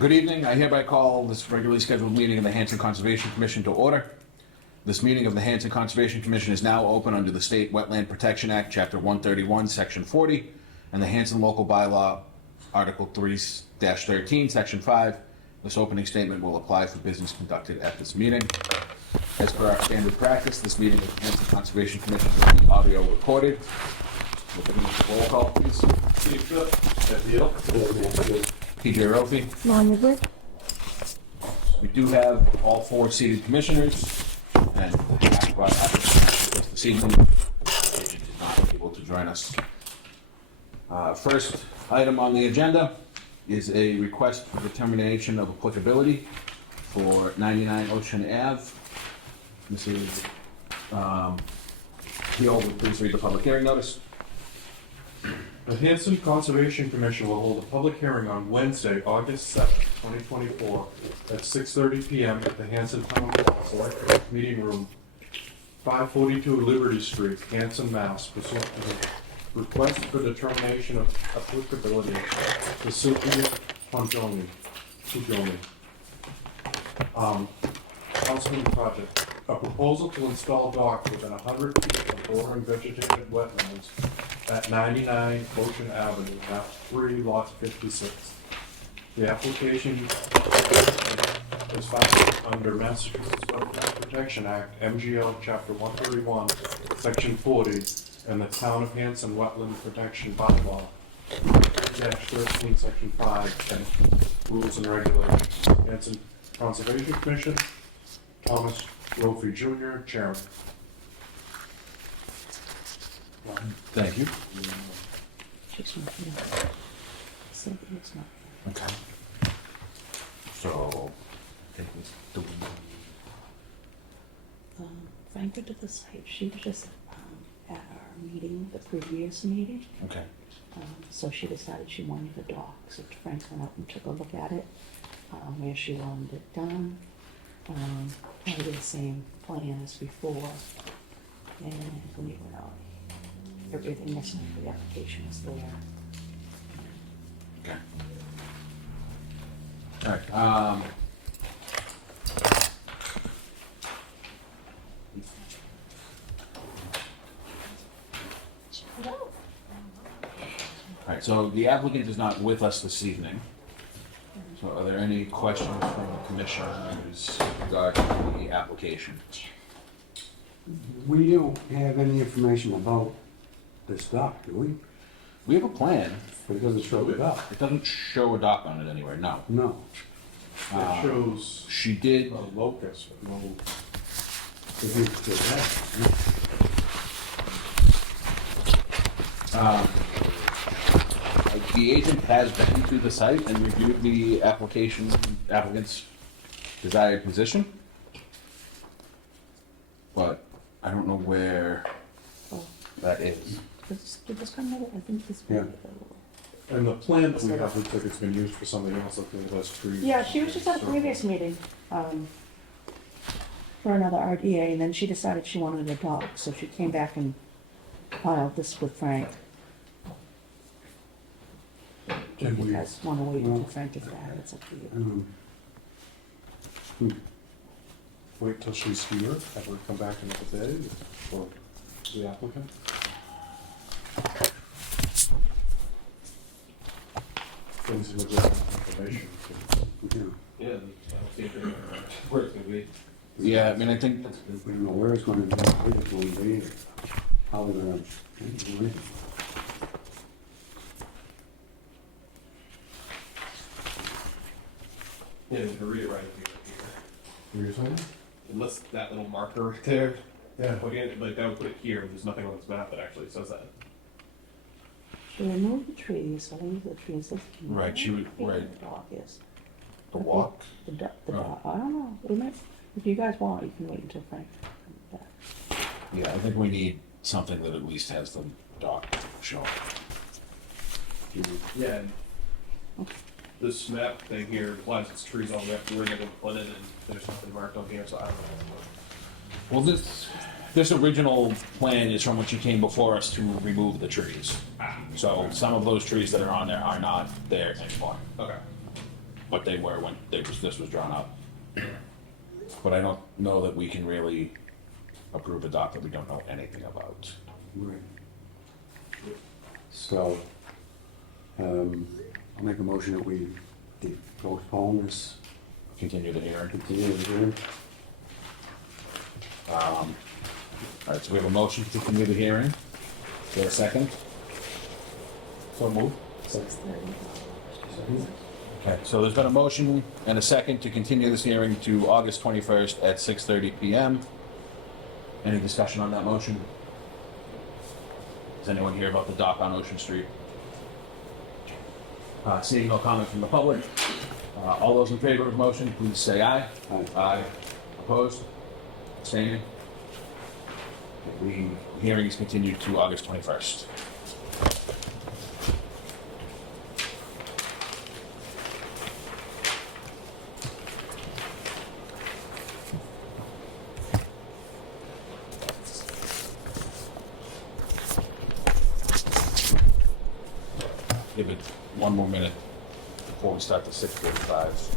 Good evening. I hereby call this regularly scheduled meeting of the Hanson Conservation Commission to order. This meeting of the Hanson Conservation Commission is now open under the State Wetland Protection Act, Chapter 131, Section 40, and the Hanson Local Bylaw, Article 3-13, Section 5. This opening statement will apply for business conducted at this meeting. As per our standard practice, this meeting of the Hanson Conservation Commission will be audio recorded. We'll begin with the roll call, please. Steve Cook. PJ Rofi. We do have all four seated commissioners, and this evening, is not able to join us. First item on the agenda is a request for determination of applicability for 99 Ocean Ave. Mrs. Hill, would please read the public hearing notice. The Hanson Conservation Commission will hold a public hearing on Wednesday, August 7th, 2024, at 6:30 p.m. at the Hanson Town Hall Select Meeting Room, 542 Liberty Street, Hanson, Mass. Pursuant to the request for determination of applicability to Sylvia Ponjoni. Houseman project. A proposal to install dock within 100 feet of bordering vegetated wetlands at 99 Ocean Avenue, map 3, lot 56. The application is filed under Massachusetts Wetland Protection Act, MGL Chapter 131, Section 40, and the Town of Hanson Wetland Protection Bylaw, 13, Section 5, and Rules and Regulations. Hanson Conservation Commission, Thomas Rofi Jr., Chairman. Thank you. Okay. So, Frank went to the site. She was just at our meeting, the previous meeting. okay. So she decided she wanted the dock. So Frank went up and took a look at it, where she wanted it done. Probably the same plan as before. And we went out. Everything necessary for the application is there. Okay. All right. All right, so the applicant is not with us this evening. So are there any questions from the commissioners regarding the application? We don't have any information about this dock, do we? We have a plan. But it doesn't show the dock. It doesn't show a dock on it anywhere, no. No. It shows She did, a locus, but no. It didn't show that. the agent has been to the site and reviewed the applicant's desired position. But I don't know where Oh, that is. did this come out? I think this. Yeah. And the plan that we have looks like it's been used for something else, like the less trees. Yeah, she was just at a previous meeting, for another RDA, and then she decided she wanted a dog, so she came back and filed this with Frank. If And you we, guys wanna wait until Frank gets back, it's up to you. wait till she's here, have her come back another day, or the applicant. Things with that information. Yeah. Yeah, I don't think where it's gonna be. Yeah, I mean, I think, We don't know where it's gonna be, where it's going to be, how we're gonna do it. Yeah, to read it right here. Were you saying? Unless that little marker right there, Yeah. put in, like that would put it here, there's nothing on this map that actually says that. She removed the trees, so leave the trees. Right, she would- right. The dog is. the walk. The dog, Oh. I don't know, we might, if you guys want, you can wait until Frank comes back. Yeah, I think we need something that at least has the dock shown. Yeah, and this map thing here implies it's trees all the way up to where they're gonna put it, and there's nothing marked on here, so I don't know. Well, this original plan is from when she came before us to remove the trees. So some of those trees that are on there are not there anymore. Okay. what they were when this was drawn up. But I don't know that we can really approve a dock that we don't know anything about. Right. So, I'll make a motion that we postpone this, Continue the hearing. continue the hearing. All right, so we have a motion to continue the hearing. Is there a second? So move. 6:30. Okay, so there's been a motion and a second to continue this hearing to August 21st at 6:30 PM. Any discussion on that motion? Does anyone hear about the dock on Ocean Street? Seeing no comment from the public, all those in favor of the motion, please say aye. Aye. Aye. Opposed? Abstaining? The hearing is continued to August 21st. Give it one more minute before we start the 6:45.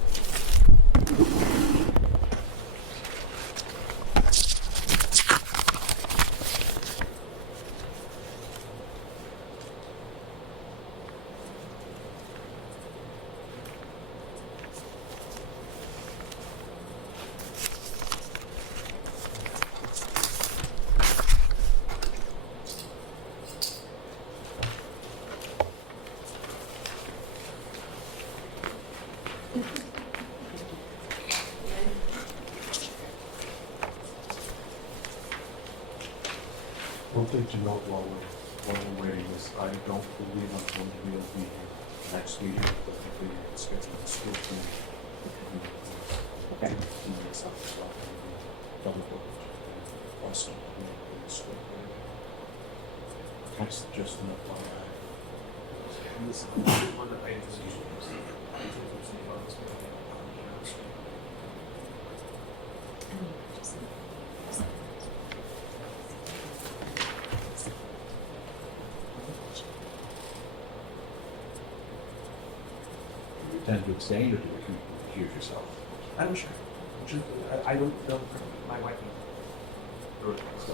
One thing to note while we're waiting is I don't believe I'm going to be able to be here next meeting, but I think it's scheduled to school committee. Okay. Double booked. Also, the school committee. Just an FYI. This is the one that I usually use. Do you intend to abstain or do you recuse yourself? I'm sure. I don't know my wife. So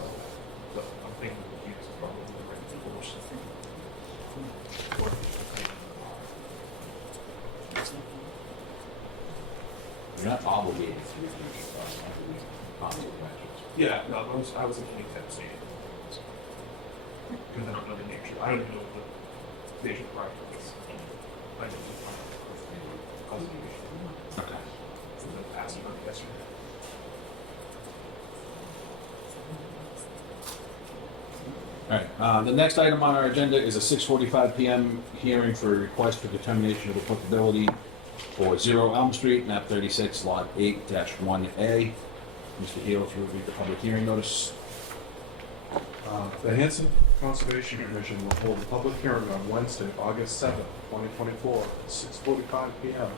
I'm thinking he was probably the right people or something. You're not obligated to recuse yourself under these conflict measures. Yeah, no, I was thinking that same. Because I don't know the nature. I don't know the nature of the project is. I don't know the conservation. Okay. From the past or yesterday. All right, the next item on our agenda is a 6:45 PM hearing for a request for determination of applicability for 0 Elm Street, map 36, lot 8-1A. Mr. Heel, if you would read the public hearing notice. The Hanson Conservation Commission will hold a public hearing on Wednesday, August 7th, 2024, at 6:45 PM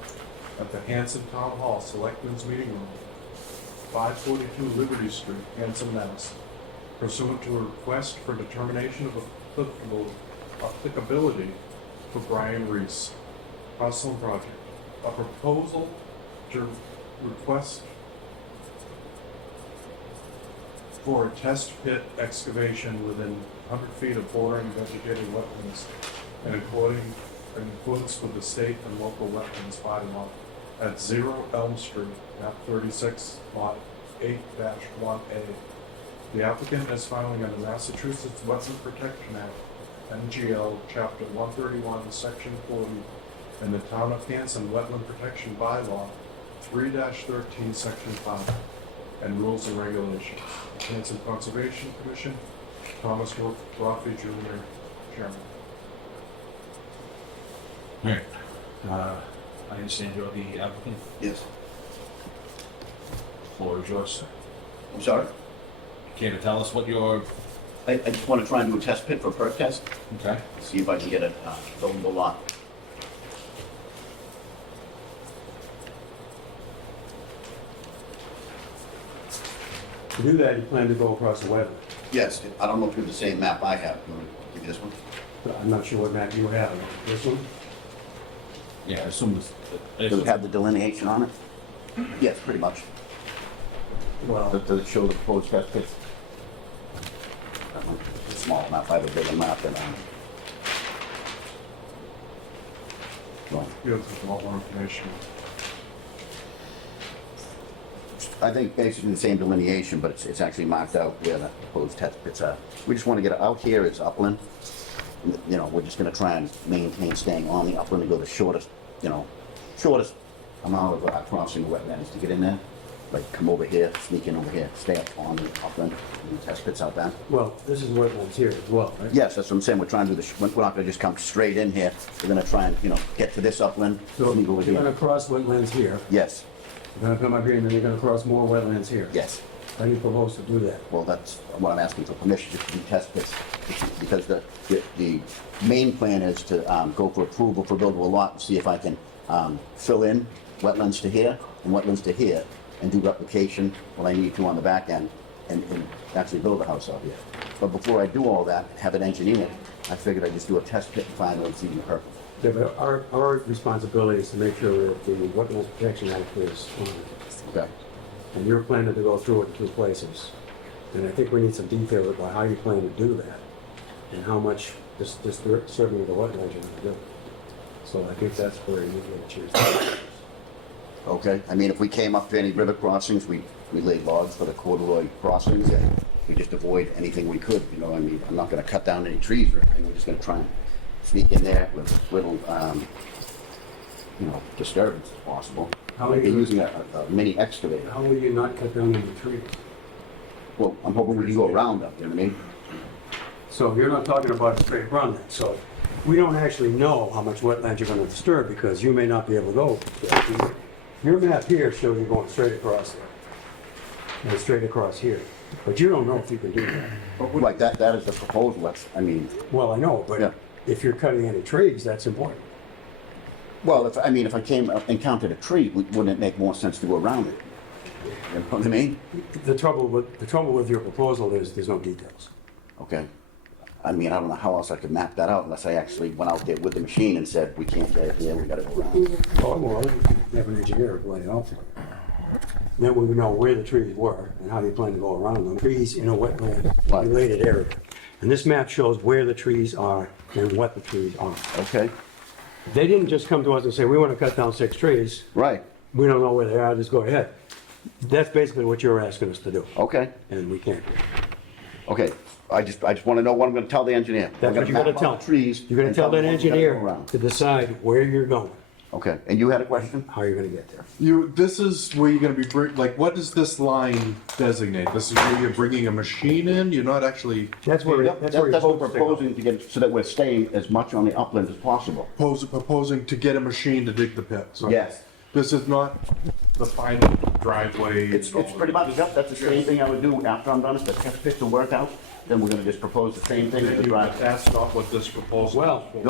at the Hanson Town Hall Selectmen's Meeting Room, 542 Liberty Street, Hanson, Mass. Pursuant to a request for determination of applicability for Brian Reese, Hustle Project. A proposal to request for a test pit excavation within 100 feet of bordering vegetated wetlands in accordance with the state and local wetlands bylaw at 0 Elm Street, map 36, lot 8-1A. The applicant is filing under Massachusetts Wetland Protection Act, MGL, Chapter 131, Section 40, and the Town of Hanson Wetland Protection Bylaw, 3-13, Section 5, and rules and regulations. Hanson Conservation Commission, Thomas Roffey Jr., Chairman. All right. I understand you're the applicant. Yes. Floor is yours, sir. I'm sorry? Care to tell us what your, I just want to try and do a test pit for a perk test, okay? see if I can get it buildable lot. To do that, you plan to go across the wetland. Yes, I don't know if you have the same map I have. You want to give me this one? I'm not sure what map you have. This one? Yeah, I assume this. Does it have the delineation on it? Yes, pretty much. Well, Does it show the proposed test pits? It's a small map, I have a bigger map than well, gives us a lot more information. I think basically the same delineation, but it's actually marked out where the proposed test pits are. We just want to get it out here, it's upland. You know, we're just gonna try and maintain staying on the upland and go the shortest, you know, shortest amount of crossing wetlands to get in there. Like come over here, sneak in over here, stay up on the upland, and the test pits out there. Well, this is wetlands here as well, right? Yes, that's what I'm saying, we're trying to do this, we're not gonna just come straight in here, we're gonna try and, you know, get to this upland, So sneak over you're gonna here. cross wetlands here, Yes, you're gonna come up here, and then you're gonna cross more wetlands here. yes. How do you propose to do that? Well, that's what I'm asking for permission to do test pits, because the main plan is to go for approval for buildable lot and see if I can fill in wetlands to here and wetlands to here and do replication when I need to on the back end and actually build a house out here. But before I do all that, have it engineered, I figured I'd just do a test pit and find out it's even perfect. Yeah, but our responsibility is to make sure that the Wetlands Protection Act is honored. Okay. And you're planning to go through it in 2 places. And I think we need some detail about how you plan to do that and how much this serving of the wetlands you're gonna do. So I think that's where you need to choose. Okay, I mean, if we came up to any river crossings, we laid logs for the corduroy crossings, and we just avoid anything we could, you know, I mean, I'm not gonna cut down any trees or anything, we're just gonna try and sneak in there with little, you know, disturbance as possible. How We're many- using a mini excavator. How will you not cut down any trees? Well, I'm hoping we can go around them, you know what I mean? So you're not talking about a straight run then, so we don't actually know how much wetland you're gonna disturb because you may not be able to go. Your map here shows you going straight across there. And straight across here, but you don't know if you can do that. Like, that is the proposal, that's, I mean, Well, I know, Yeah. but if you're cutting any trees, that's important. well, if I came up and counted a tree, wouldn't it make more sense to go around it? You know what I mean? The trouble with your proposal is there's no details. Okay. I mean, I don't know how else I could map that out unless I actually went out there with the machine and said, we can't get it here, we gotta go around. Oh, well, you can have an engineer lay it out for you. Then we would know where the trees were and how you plan to go around them. Trees in a wetland Right. related area. And this map shows where the trees are and what the trees are. Okay, They didn't just come to us and say, we want to cut down 6 trees. right, We don't know where they are, just go ahead. That's basically what you're asking us to do, okay, and we can't. okay. I just wanna know what I'm gonna tell the engineer. That's what you're gonna Map out tell. the trees. You're gonna and tell that them what we gotta go engineer around. to decide where you're going, Okay, and you had a question? how you're gonna get there. This is where you're gonna be, like, what does this line designate? This is where you're bringing a machine in? You're not actually That's where, Yep, that's where you're that's what we're supposed to go. proposing to get, so that we're staying as much on the upland as possible. proposing to get a machine to dig the pits? Yes. This is not the final driveway. It's pretty much, yep, that's the same thing I would do after I'm done, if the test pits will work out, then we're gonna just propose the same thing as the drive. That's not what this proposal Well, is for.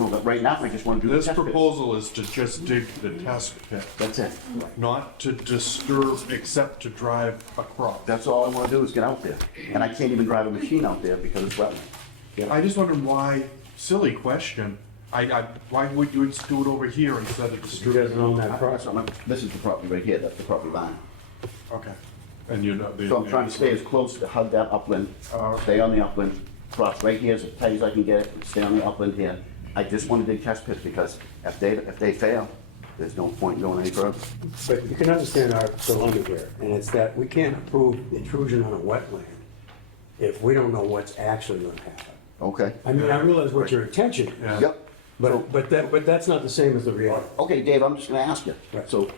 No, but right now, we just wanna do the This test pits. proposal is to just dig the test pit, That's it. not to disturb except to drive across. That's all I wanna do is get out there. And I can't even drive a machine out there because it's wetland. I just wondered why, silly question, why would you do it over here instead of he disturbing? doesn't own that property. So this is the property right here, that's the property line. Okay. And you know. So I'm trying to stay as close to hug that upland, stay on the upland, cross right here as tight as I can get it, and stay on the upland here. I just want to dig test pits because if they fail, there's no point in going any further. But you can understand our dilemma here, and it's that we can't approve intrusion on a wetland if we don't know what's actually gonna happen. Okay? I mean, I realize what your intention is, Yeah. Yep. but that's not the same as the reality. Okay, Dave, I'm just gonna ask you. Right. So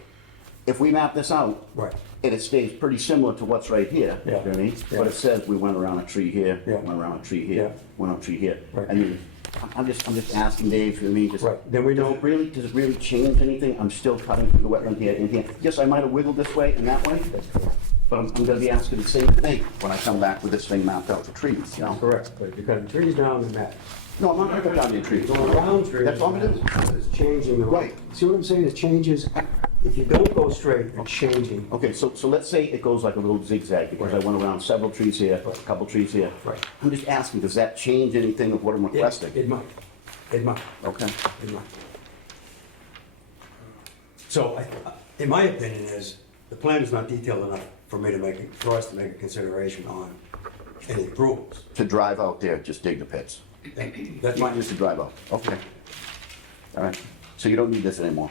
if we map this out, Right. and it stays pretty similar to what's right here, you know what I mean? Yeah. But it says we went around a tree here, Yeah. went around a tree here, Yeah. went around a tree here. Right. I mean, I'm just asking Dave, you know what I mean? Just- Right. Then we know- Does it really change anything? I'm still cutting through the wetland here and here. Yes, I might have wiggled this way and that way, but I'm gonna be asking the same thing when I come back with this thing mapped out for trees, you know? Correct, but if you're cutting trees down, it matters. No, I'm not gonna cut down any trees. Going around trees. That's all it is. It's changing the. Right. See what I'm saying? It changes, if you don't go straight, it's changing. Okay, so let's say it goes like a little zigzag, because I went around several trees here, a couple trees here. Right. I'm just asking, does that change anything of what I'm requesting? It might, it might, Okay. it might. So, in my opinion, is the plan is not detailed enough for me to for us to make a consideration on any approvals. To drive out there, just dig the pits. That's my, Just to drive out, okay. All right, so you don't need this anymore?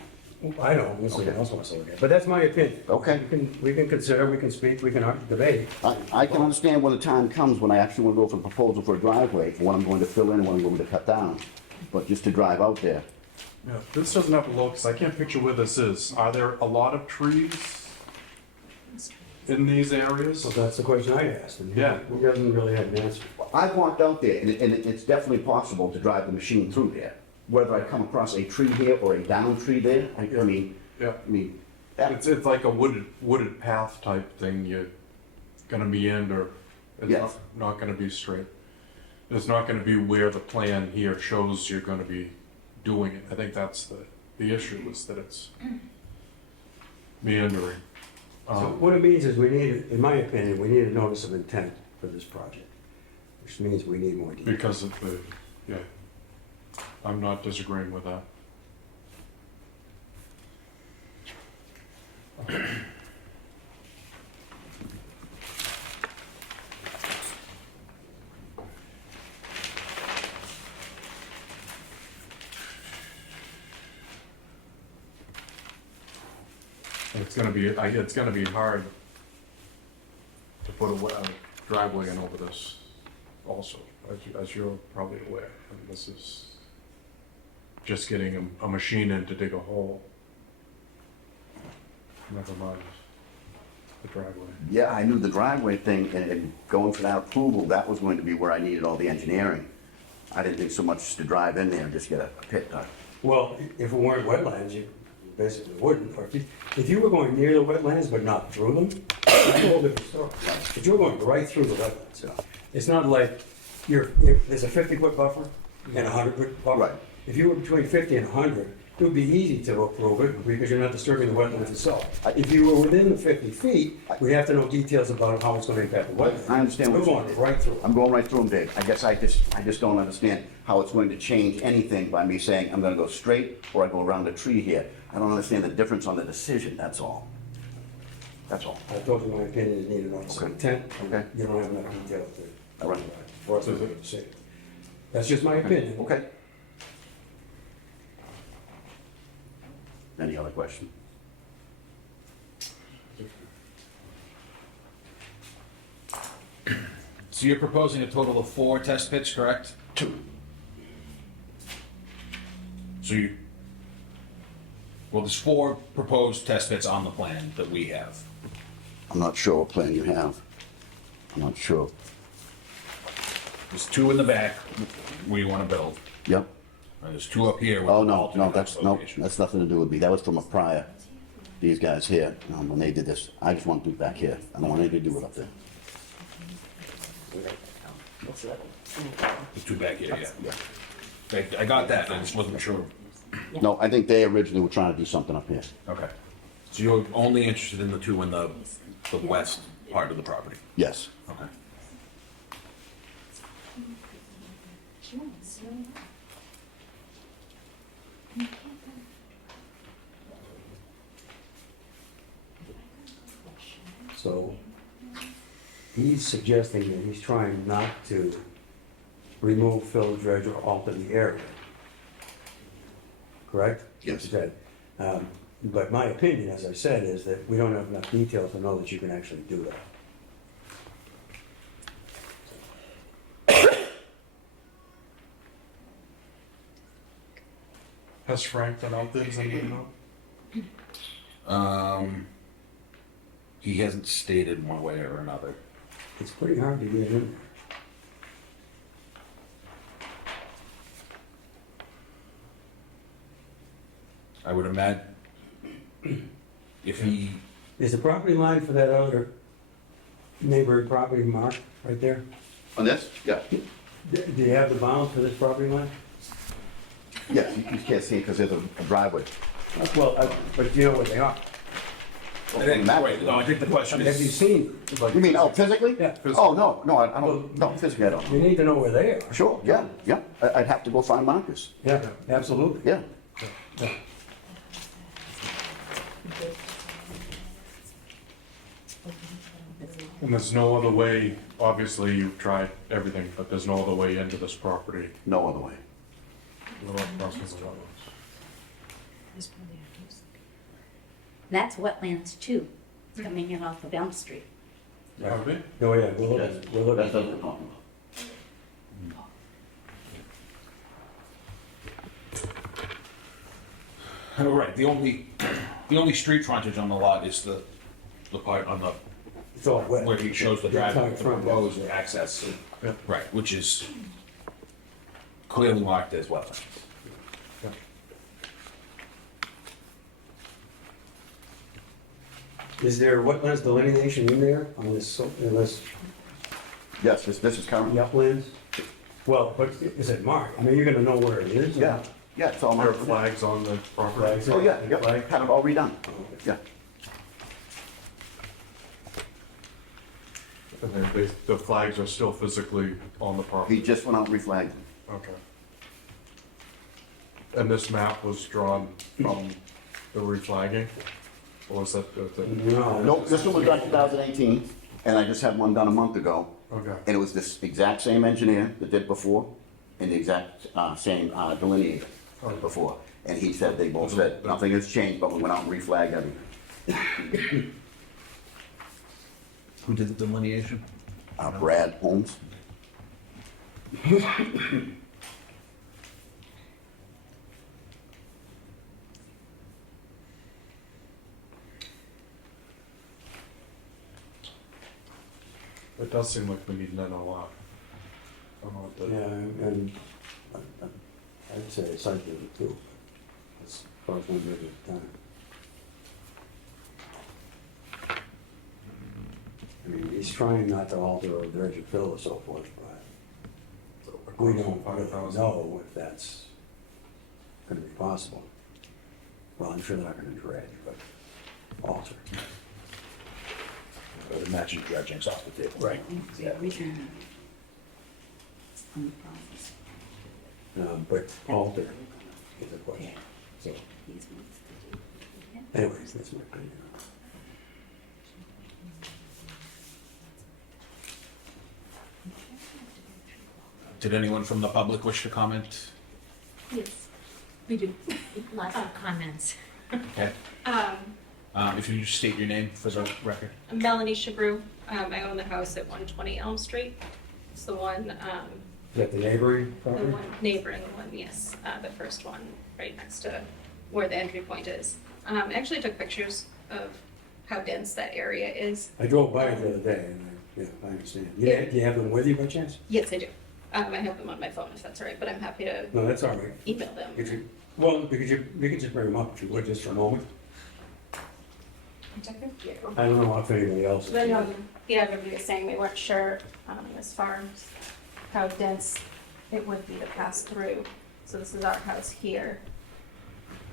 I don't, unless someone else wants to look at it, but that's my opinion. Okay. We can consider, we can speak, we can debate. I can understand when the time comes when I actually want to go for the proposal for a driveway, for what I'm going to fill in and what I'm going to cut down. But just to drive out there, Yeah, this doesn't have a locus, I can't picture where this is. Are there a lot of trees in these areas? So that's the question I asked, and Yeah. he doesn't really have an answer. I've walked out there, and it's definitely possible to drive the machine through there. Whether I come across a tree here or a down tree there, I mean, Yeah. that- It's like a wooded path type thing, you're gonna meander, it's Yes. not gonna be straight. It's not gonna be where the plan here shows you're gonna be doing it. I think that's the issue, is that it's meandering. So what it means is we need, in my opinion, we need a notice of intent for this project, which means we need more details. Because of the, yeah, I'm not disagreeing with that. It's gonna be hard to put a driveway in over this also, as you're probably aware. I mean, this is just getting a machine in to dig a hole. Never mind the driveway. yeah, I knew the driveway thing and going for that approval, that was going to be where I needed all the engineering. I didn't think so much to drive in there and just get a pit done. Well, if it weren't wetlands, you basically wouldn't, or if you were going near the wetlands but not through them, that's a whole different story. But you're going right through the wetlands, it's not like there's a 50-foot buffer and a 100-foot buffer. Right. If you were between 50 and 100, it would be easy to approve it because you're not disturbing the wetlands itself. If you were within the 50 feet, we'd have to know details about how it's going to impact the wetlands. I understand what We're you're going saying. right through it. I'm going right through them, Dave. I guess I just don't understand how it's going to change anything by me saying I'm gonna go straight or I go around a tree here. I don't understand the difference on the decision, that's all. That's all. I told you my opinion is needed on some intent, and Okay. you don't have enough detail All right. for us to make a decision. That's just my opinion. Okay. Any other question? So you're proposing a total of 4 test pits, correct? 2. So well, there's 4 proposed test pits on the plan that we have. I'm not sure what plan you have. I'm not sure. There's 2 in the back where you want to build. Yep. And there's 2 up here with Oh, no, alternate that's location. nothing to do with me. That was from a prior, these guys here, when they did this. I just want to do it back here. I don't want anything to do with up there. There's 2 back here, yeah. I got that, I just wasn't sure. No, I think they originally were trying to do something up here. Okay. So you're only interested in the 2 in the west part of the property? Yes. Okay. So he's suggesting that he's trying not to remove, fill, dredge, or alter the area. Correct? Yes. He said. But my opinion, as I said, is that we don't have enough detail to know that you can actually do that. Has Frank been out there, does anybody know? He hasn't stated one way or another. It's pretty hard to get in there. I would imagine if he, Is the property line for that other neighboring property marked right there? On this? Yeah. Do you have the bounds for this property line? Yes, you can't see it because there's a driveway. Well, but you know what they are. I think, wait, no, I think the question Have you is, seen? You mean, oh, physically? Yeah. Oh, no, I don't, no, physically I don't. You need to know where they are. Sure, yeah. I'd have to go find markers. Yeah, absolutely. Yeah. Yeah. And there's no other way, obviously you've tried everything, but there's no other way into this property. No other way. without crossing the wetlands. That's wetlands too, it's coming in off of Elm Street. Pardon me? Oh, yeah, we're looking, we're looking. That's what we're talking about. All right, the only street frontage on the lot is the part on the, It's all wet. where he shows the driveway, the Front. proposed access. Yeah. Right, which is clearly marked as wetlands. Yeah. Is there wetlands delineation in there on this, in this Yes, this is current. uplands? Well, but is it marked? I mean, you're gonna know where it is? Yeah, yeah, it's all There are marked. flags on the property. Flags. Oh, yeah, yeah, Flag? had it all redone. Yeah. And then the flags are still physically on the He property. just went out and reflagged them. Okay. And this map was drawn from the reflagging? Or was that the? No. Nope, this one was done 2018, and I just had one done a month ago. Okay. And it was this exact same engineer that did before, and the exact same delineator before. And he said, they both said, nothing has changed, but we went out and reflagged everything. Who did the delineation? Brad Holmes. It does seem like we need an NOI. I don't know what Yeah, the, and I'd say it's like it too. As far as one bit at a time. I mean, he's trying not to alter or dredge and fill or so forth, but we don't really 5,000. know if that's gonna be possible. Well, I'm sure they're not gonna dredge, but alter. I would imagine dredging's off the table. Right. But alter is a question. So anyways, that's my opinion. Did anyone from the public wish to comment? Yes, we do. Lots of comments. Okay. If you just state your name for the record. I'm Melanie Shabru. I own the house at 120 Elm Street. It's the one, Is that the neighboring the property? one neighboring one, yes, the first one right next to where the entry point is. I actually took pictures of how dense that area is. I drove by it the other day, and I understand. Do you have them with you by chance? Yes, I do. I have them on my phone if that's all right, but I'm happy to No, that's all right. email them. Could you, well, because you could just bring them up if you would, just for a moment. I don't know if anybody else. But no, yeah, everybody was saying they weren't sure as far as how dense it would be to pass through. So this is our house here.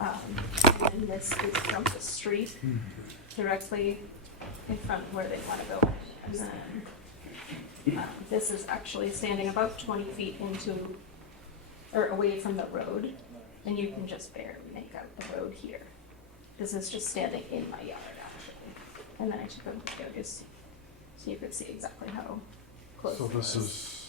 And this is from the street directly in front of where they want to go. And then this is actually standing about 20 feet into, or away from the road. And you can just barely make out the road here. This is just standing in my yard, actually. And then I took a photo just so you could see exactly how close so it this was. is.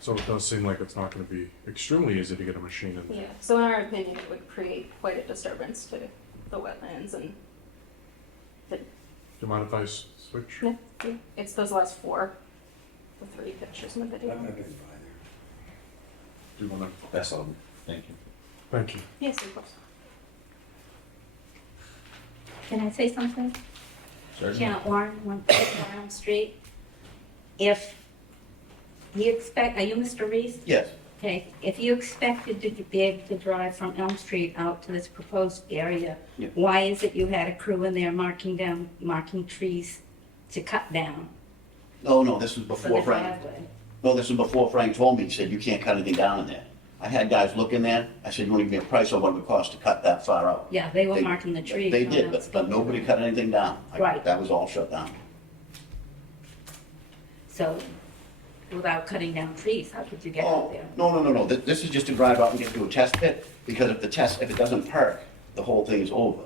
So it does seem like it's not gonna be extremely easy to get a machine in there. Yeah, so in our opinion, it would create quite a disturbance to the wetlands and the, Do you mind if I switch? yeah, it's those last four, the three pictures in the I've video. been by there. Do you wanna? That's all. Thank you. Thank you. Yes, of course. Can I say something? Janet Warren, 154 Elm Street. If you expect, are you Mr. Reese? Yes. Okay, if you expected to be able to drive from Elm Street out to this proposed area, Yeah. why is it you had a crew in there marking trees to cut down Oh, no, this was for before the Frank. driveway? No, this was before Frank told me. He said, you can't cut anything down in there. I had guys look in there. I said, you want to give me a price on what it would cost to cut that far out? Yeah, they were They- marking the trees. They on did, Elm but Street. nobody cut anything down. Right. That was all shut down. So, without cutting down trees, how could you get out Oh, there? no. This is just to drive out and get to a test pit, because if it doesn't perk, the whole thing is over.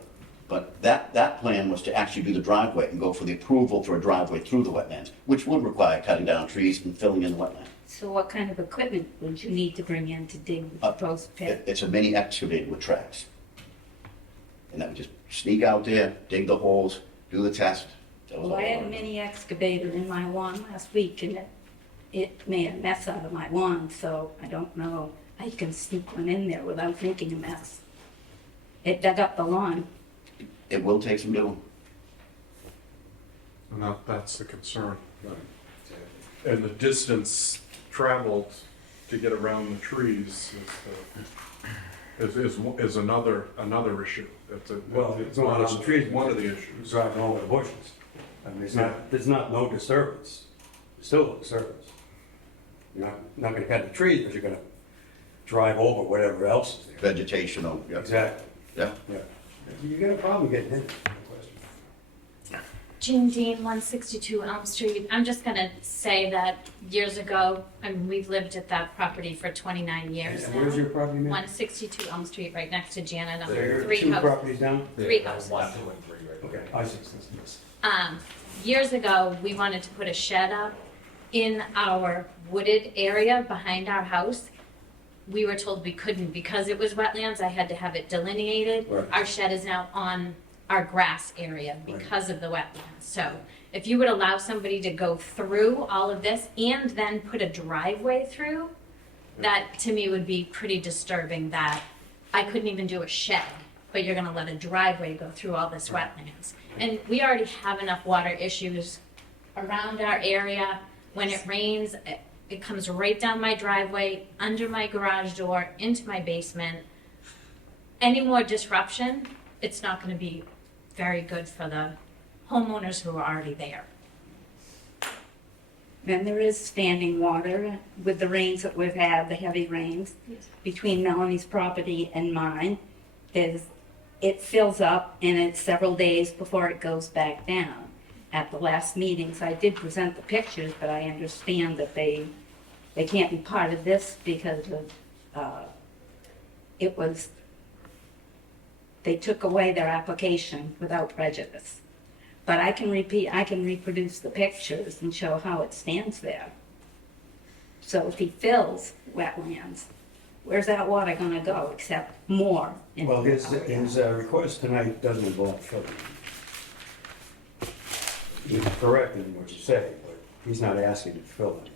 But that plan was to actually do the driveway and go for the approval for a driveway through the wetlands, which would require cutting down trees and filling in the wetland. So what kind of equipment would you need to bring in to dig the proposed pit? It's a mini excavator with tracks. And that would just sneak out there, dig the holes, do the test. That was Well, all I it had a was. mini excavator in my lawn last week and it made a mess out of my lawn, so I don't know. I can sneak one in there without making a mess. It dug up the lawn. It will take some doing. And that's the concern. And the distance traveled to get around the trees is another issue. Well, it's not on the trees. One of the issues. Driving over the bushes. I mean, there's not no disturbance. There's still a disturbance. You're not gonna cut the trees, but you're gonna drive over whatever else is there. Vegetation, oh, yeah. Exactly, Yeah. yeah. You got a problem getting in, no question. Jean Dean, 162 Elm Street. I'm just gonna say that years ago, I mean, we've lived at that property for 29 years And now. where's your property, ma'am? 162 Elm Street, right next to Janet, There are three two houses. properties down? Three houses. Okay, I see. Years ago, we wanted to put a shed up in our wooded area behind our house. We were told we couldn't because it was wetlands. I had to have it delineated. Right. Our shed is now on our grass area because of the wetlands. So if you would allow somebody to go through all of this and then put a driveway through, that to me would be pretty disturbing that I couldn't even do a shed, but you're gonna let a driveway go through all this wetlands. And we already have enough water issues around our area. When it rains, it comes right down my driveway, under my garage door, into my basement. Any more disruption, it's not gonna be very good for the homeowners who are already there. Then there is standing water with the rains that we've had, the heavy rains, between Melanie's property and mine. It fills up and it's several days before it goes back down. At the last meetings, I did present the pictures, but I understand that they can't be part of this because of, they took away their application without prejudice. But I can reproduce the pictures and show how it stands there. So if he fills wetlands, where's that water gonna go except more? into Well, his our yard? request tonight doesn't involve filling. You're correct in what you say, but he's not asking to fill anything.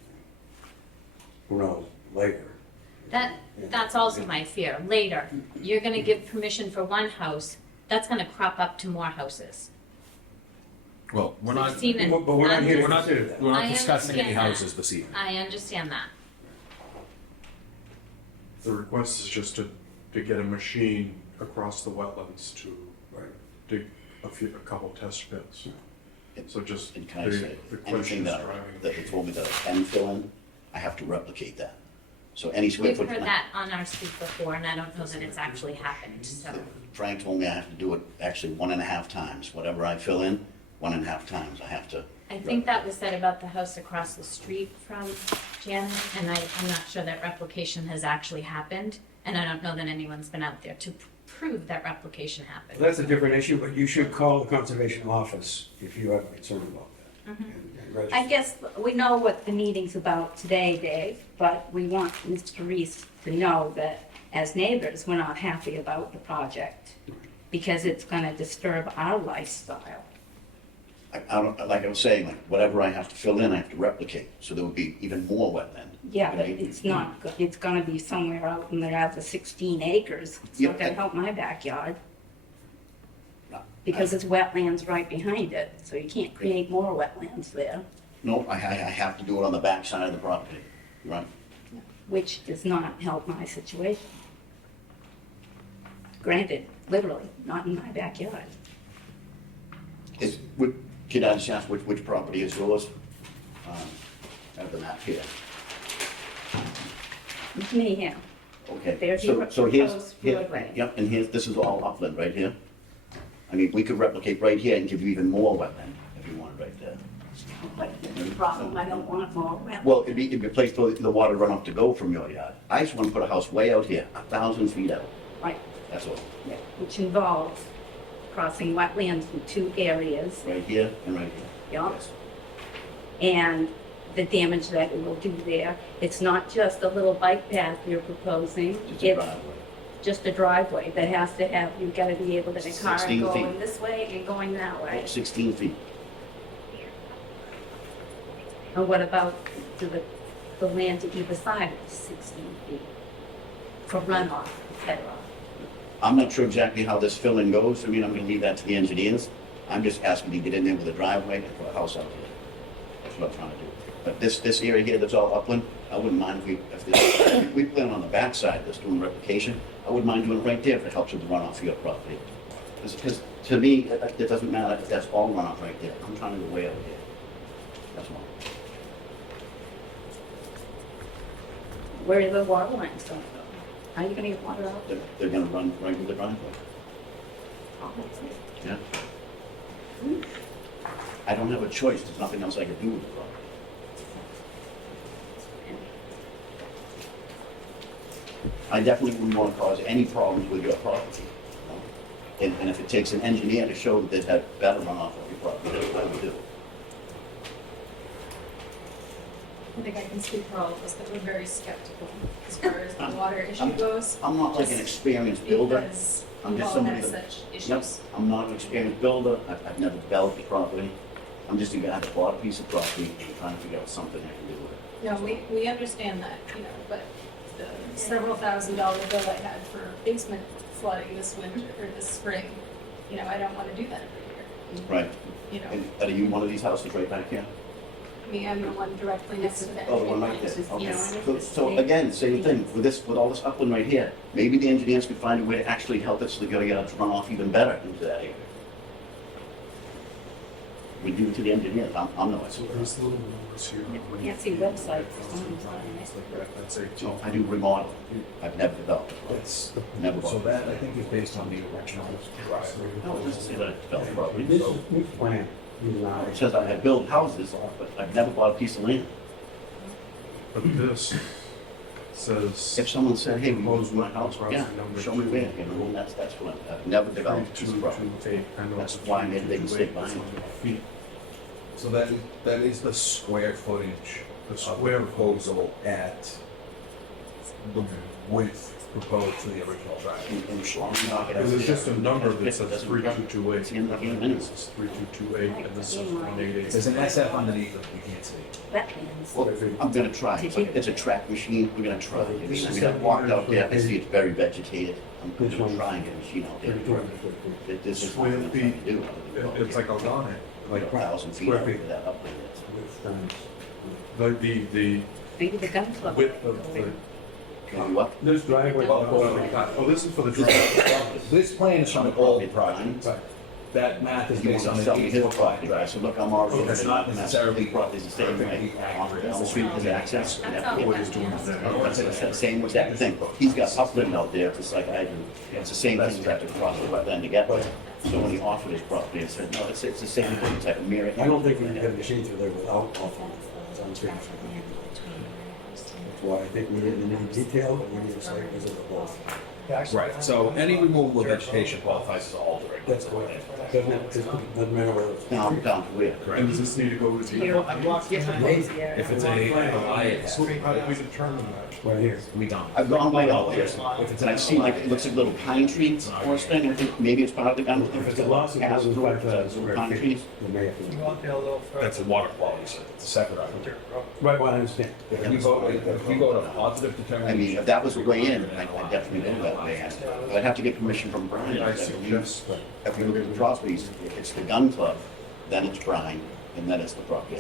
Who knows, later. That's also my fear. Later, you're gonna give permission for one house, that's gonna crop up to more houses. Well, we're not, We've seen it. But we're not here to we're not, consider that. we're not I discussing any understand that. houses this evening. I understand that. The request is just to get a machine across the wetlands to Right. dig a couple test pits. So just And can I say, the anything question is that driving. they told me that I can fill in, I have to replicate that. So any square We've foot. heard that on our street before, and I don't know that it's actually happened, so. Frank told me I have to do it actually 1.5 times. Whatever I fill in, 1.5 times I have to. I think that was said about the house across the street from Janet, and I'm not sure that replication has actually happened, and I don't know that anyone's been out there to prove that replication Well, happened. that's a different issue, but you should call the conservation office if you have a concern about that. And register. I guess we know what the meeting's about today, Dave, but we want Mr. Reese to know that as neighbors, we're not happy about the project because it's gonna disturb our lifestyle. I don't, like I was saying, like whatever I have to fill in, I have to replicate. So there would be even more wetland. Yeah, but Right? it's not, it's gonna be somewhere out in there out of 16 acres. It's not Yeah. gonna help my backyard No, because it's wetlands right behind it, so you can't create more wetlands there, No, I have to do it on the back side of the property. You're right. which does not help my situation. Granted, literally, not in my backyard. Can I just ask which property is yours? I have the map here. It's me here. Okay. There's So- your so here's- proposed here- roadway. Yep, and here's, this is all upland right here. I mean, we could replicate right here and give you even more wetland if you wanted right there. But the problem, I don't want more wetlands. Well, it'd be a place for the water runoff to go from your yard. I just want to put a house way out here, 1,000 feet out. Right, That's all. which involves crossing wetlands in two areas. Right here and right here. Yeah. Yes. And the damage that it will do there. It's not just a little bike path you're proposing. Just a It's driveway. just a driveway that has to have, you've got to be able to, a car 16 feet. going this way and going that way. 16 feet. And what about the land to either side of 16 feet? For runoff, et cetera. I'm not sure exactly how this filling goes. I mean, I'm gonna leave that to the engineers. I'm just asking to get in there with a driveway and put a house out here. That's what I'm trying to do. But this area here that's all upland, I wouldn't mind if we plan on the backside that's doing replication, I wouldn't mind doing it right there if it helps with the runoff for your property. Because to me, it doesn't matter if that's all runoff right there. I'm trying to go way over here. That's all. Where are the water lines going to go? How are you going to get water out? They're gonna run right with the driveway. Yeah. I don't have a choice. There's nothing else I can do with the property. I definitely wouldn't want to cause any problems with your property. You know? And if it takes an engineer to show that they've had better runoff of your property, that's what I would do. I think I can speak for all of us that we're very skeptical as far as the water issue goes. I'm not like an experienced builder. Because I'm we've just all somebody had that. such Yep, issues. I'm not an experienced builder. I've never developed the property. I'm just a guy that bought a piece of property and trying to figure out something I can do with it. No, we understand that, you know, but the several $1,000s bill I had for basement flooding this winter, or this spring, you know, I don't want to do that every year. Right. You know, And are you one of these houses right back here? I mean, I'm the one directly next to the Oh, the one right entrance. there, okay. Yeah. So again, same thing, with all this upland right here, maybe the engineers could find a way to actually help it so they're gonna get it to run off even better into that area. We do it to the engineers, I'm no expert. There's little numbers here. You can't see websites. So I do remodeling, I've never developed, That's, never so bought. that I think is based on the original driveway. No, it doesn't say that I developed property. This So is this plan, you know, it says I have built houses, but I've never bought a piece of land. But this says. If someone said, hey, we lose my house, yeah, show me where, you know, and that's what I've never developed a piece of property. That's why I made a big mistake buying it. So that is the square footage, The the square square proposal at the width proposed to the original driveway. And so I'm not gonna- And there's just a number that It says doesn't- 3228. It's in the minutes. This is 3228, and this is 188. There's an SF underneath it, you can't see. Wetlands. Well, I'm gonna try. It's a track machine. We're gonna try. I mean, I've walked out there. I see it's very vegetated. I'm gonna try and get a machine out there. This is what I'm gonna try to do. It's like a line. Like 1,000 feet Square over feet. that upland. The Maybe the gun club. width of the. Maybe what? This driveway. Oh, this is for the driveway. This plan is from an old project. That math is If you based want on to the sell me his 84 property, project. I said, look, I'm already. That's not necessarily property's the same way. On the street has access. and have to What get- he's doing is that. It's the same exact thing. He's got upland out there, just like I do. It's the same thing, you have to cross the wetland to get there. So when he offered his property, I said, no, it's the same thing, it's like a mirror. I don't think we can get a machine through there without offering it. I'm serious. That's why I think we need detail, but we need a site visit of both. Right, so any removal of vegetation qualifies as altering. That's correct. Doesn't matter whether it's. Down to where? And does this need to go to the? Here. If it's a So how did we determine that? Right here. we don't. I've gone way out there, If it's and I've seen like, it looks like little pine trees or thing, I think maybe it's part of the gun. If it's a loss of more than 5,000 square Pine feet, trees. then may have to. That's a water quality, so it's a separate item. Right, well, I understand. If you go to positive I mean, determination. if that was the way in, I definitely go that way. But I'd have to get permission from Brian. I suggest, If you look at the properties, if it's the gun club, then it's Brian, and then it's the property.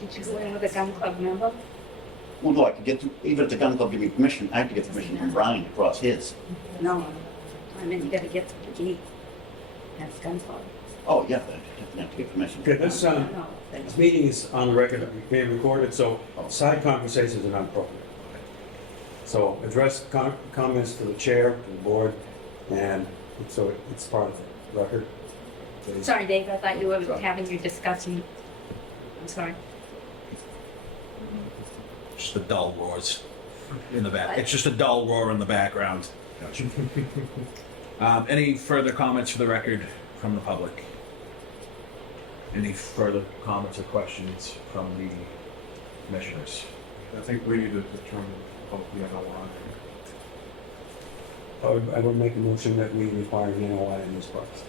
Did you go in with a gun club member? Well, no, I could get, even if the gun club give me permission, I have to get permission from Brian to cross his. No. I mean, you gotta get to the gate. That's gun club. Oh, yeah, I definitely have to get permission. Okay, this, No, this meeting is on the record, being recorded, so side conversations are not appropriate. So address comments to the chair, to the board, and so it's part of the record. Sorry, Dave, I thought you were having your discussion. I'm sorry. Just the dull roars in the back. It's just a dull roar in the background. Gotcha. Any further comments for the record from the public? Any further comments or questions from the commissioners? I think we need to determine about the NOI. I would make a motion that we require an NOI in this process.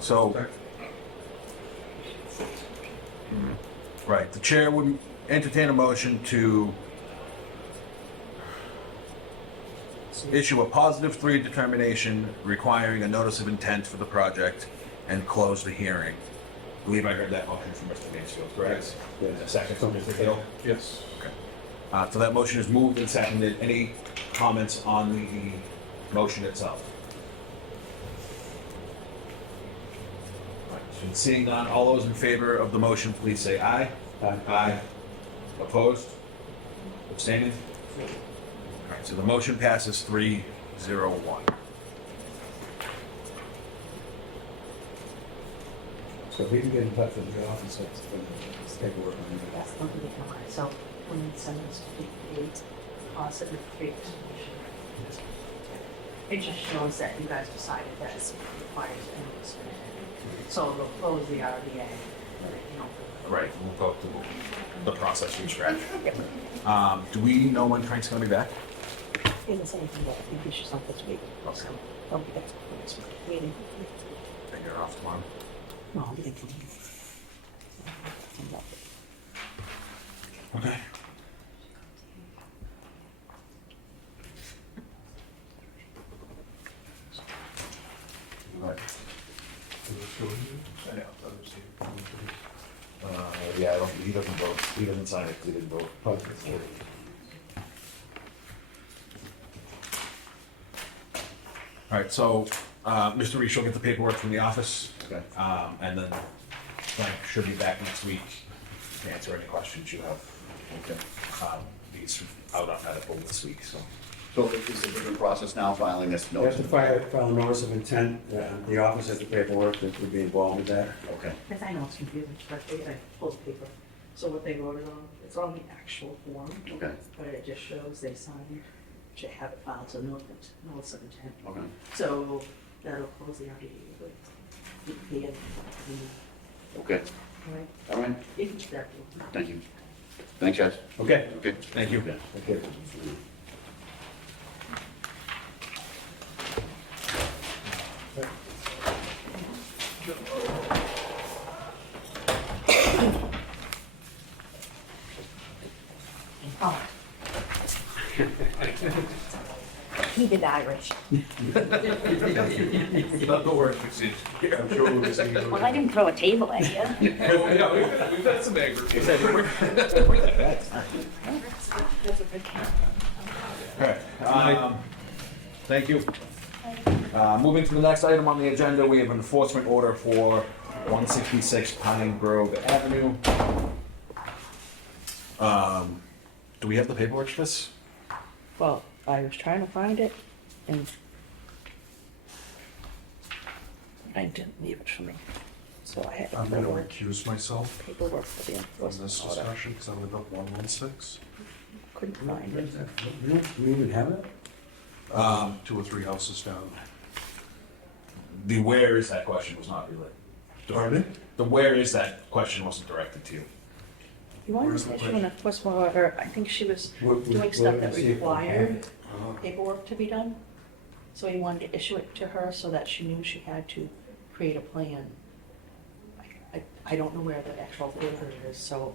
So, right, the chair would entertain a motion to issue a positive 3 determination requiring a notice of intent for the project and close the hearing. I believe I heard that motion from Mr. Mansfield, correct? Yes. A second from Mr. Hill? Yes. So that motion is moved and seconded. Any comments on the motion itself? All right, so seeing none, all those in favor of the motion, please say aye. Aye. Aye. Opposed? Abstaining? All right, so the motion passes 3-0-1. So if we can get in touch with the office, let's take a look on that. That's not the NOI, so when we send this to the positive create solution. It just shows that you guys decided that it requires an so they'll close the RDA, you know. Right, we'll go through the process from scratch. Do we know when Frank's gonna be back? He didn't say anything yet, I think he should start this week, so he'll be back for this meeting. Then you're off tomorrow. No, I'll be back. Okay. Right. I know, understand. Yeah, he doesn't vote, he doesn't sign it, 'cause he didn't vote. All right, so, Mr. Reese will get the paperwork from the office. Okay. And then Frank should be back next week to answer any questions you have. Okay. He's out on medical this week, so. So is it a different process now, filing this You have notice? to file a notice of intent, the office has the paperwork that would be involved with that. Okay. Because I know it's confusing, but they gotta pull the paper. So what they voted on, it's on the actual form, Okay. but it just shows they signed to have it filed, so notice of intent. Okay. So that'll close the RDA, but the, Okay. right? All right. You can keep that. Thank you. Thanks, guys. Okay. Okay. Thank you. Okay. Oh. He did Irish. Not the worst we've seen. I'm sure we'll see you. Well, I didn't throw a table at you. Oh, yeah, we've had some anger. All right, thank you. Moving to the next item on the agenda, we have an enforcement order for 166 Pine Grove Avenue. Do we have the paperwork for this? Well, I was trying to find it and I didn't leave it for me. So I had I'm gonna paperwork, recuse myself paperwork for the from this enforcement order. discussion because I'm about 116. Couldn't find it. Do we even have it? 2 or 3 houses down. The where is that question was not related. Pardon? The where is that question wasn't directed to you. You wanted Where's to the issue an question? enforcement order, I think she was What- doing what- stuff that let's see if we have required it. paperwork to be done. So he wanted to issue it to her so that she knew she had to create a plan. I don't know where the actual paper is, so.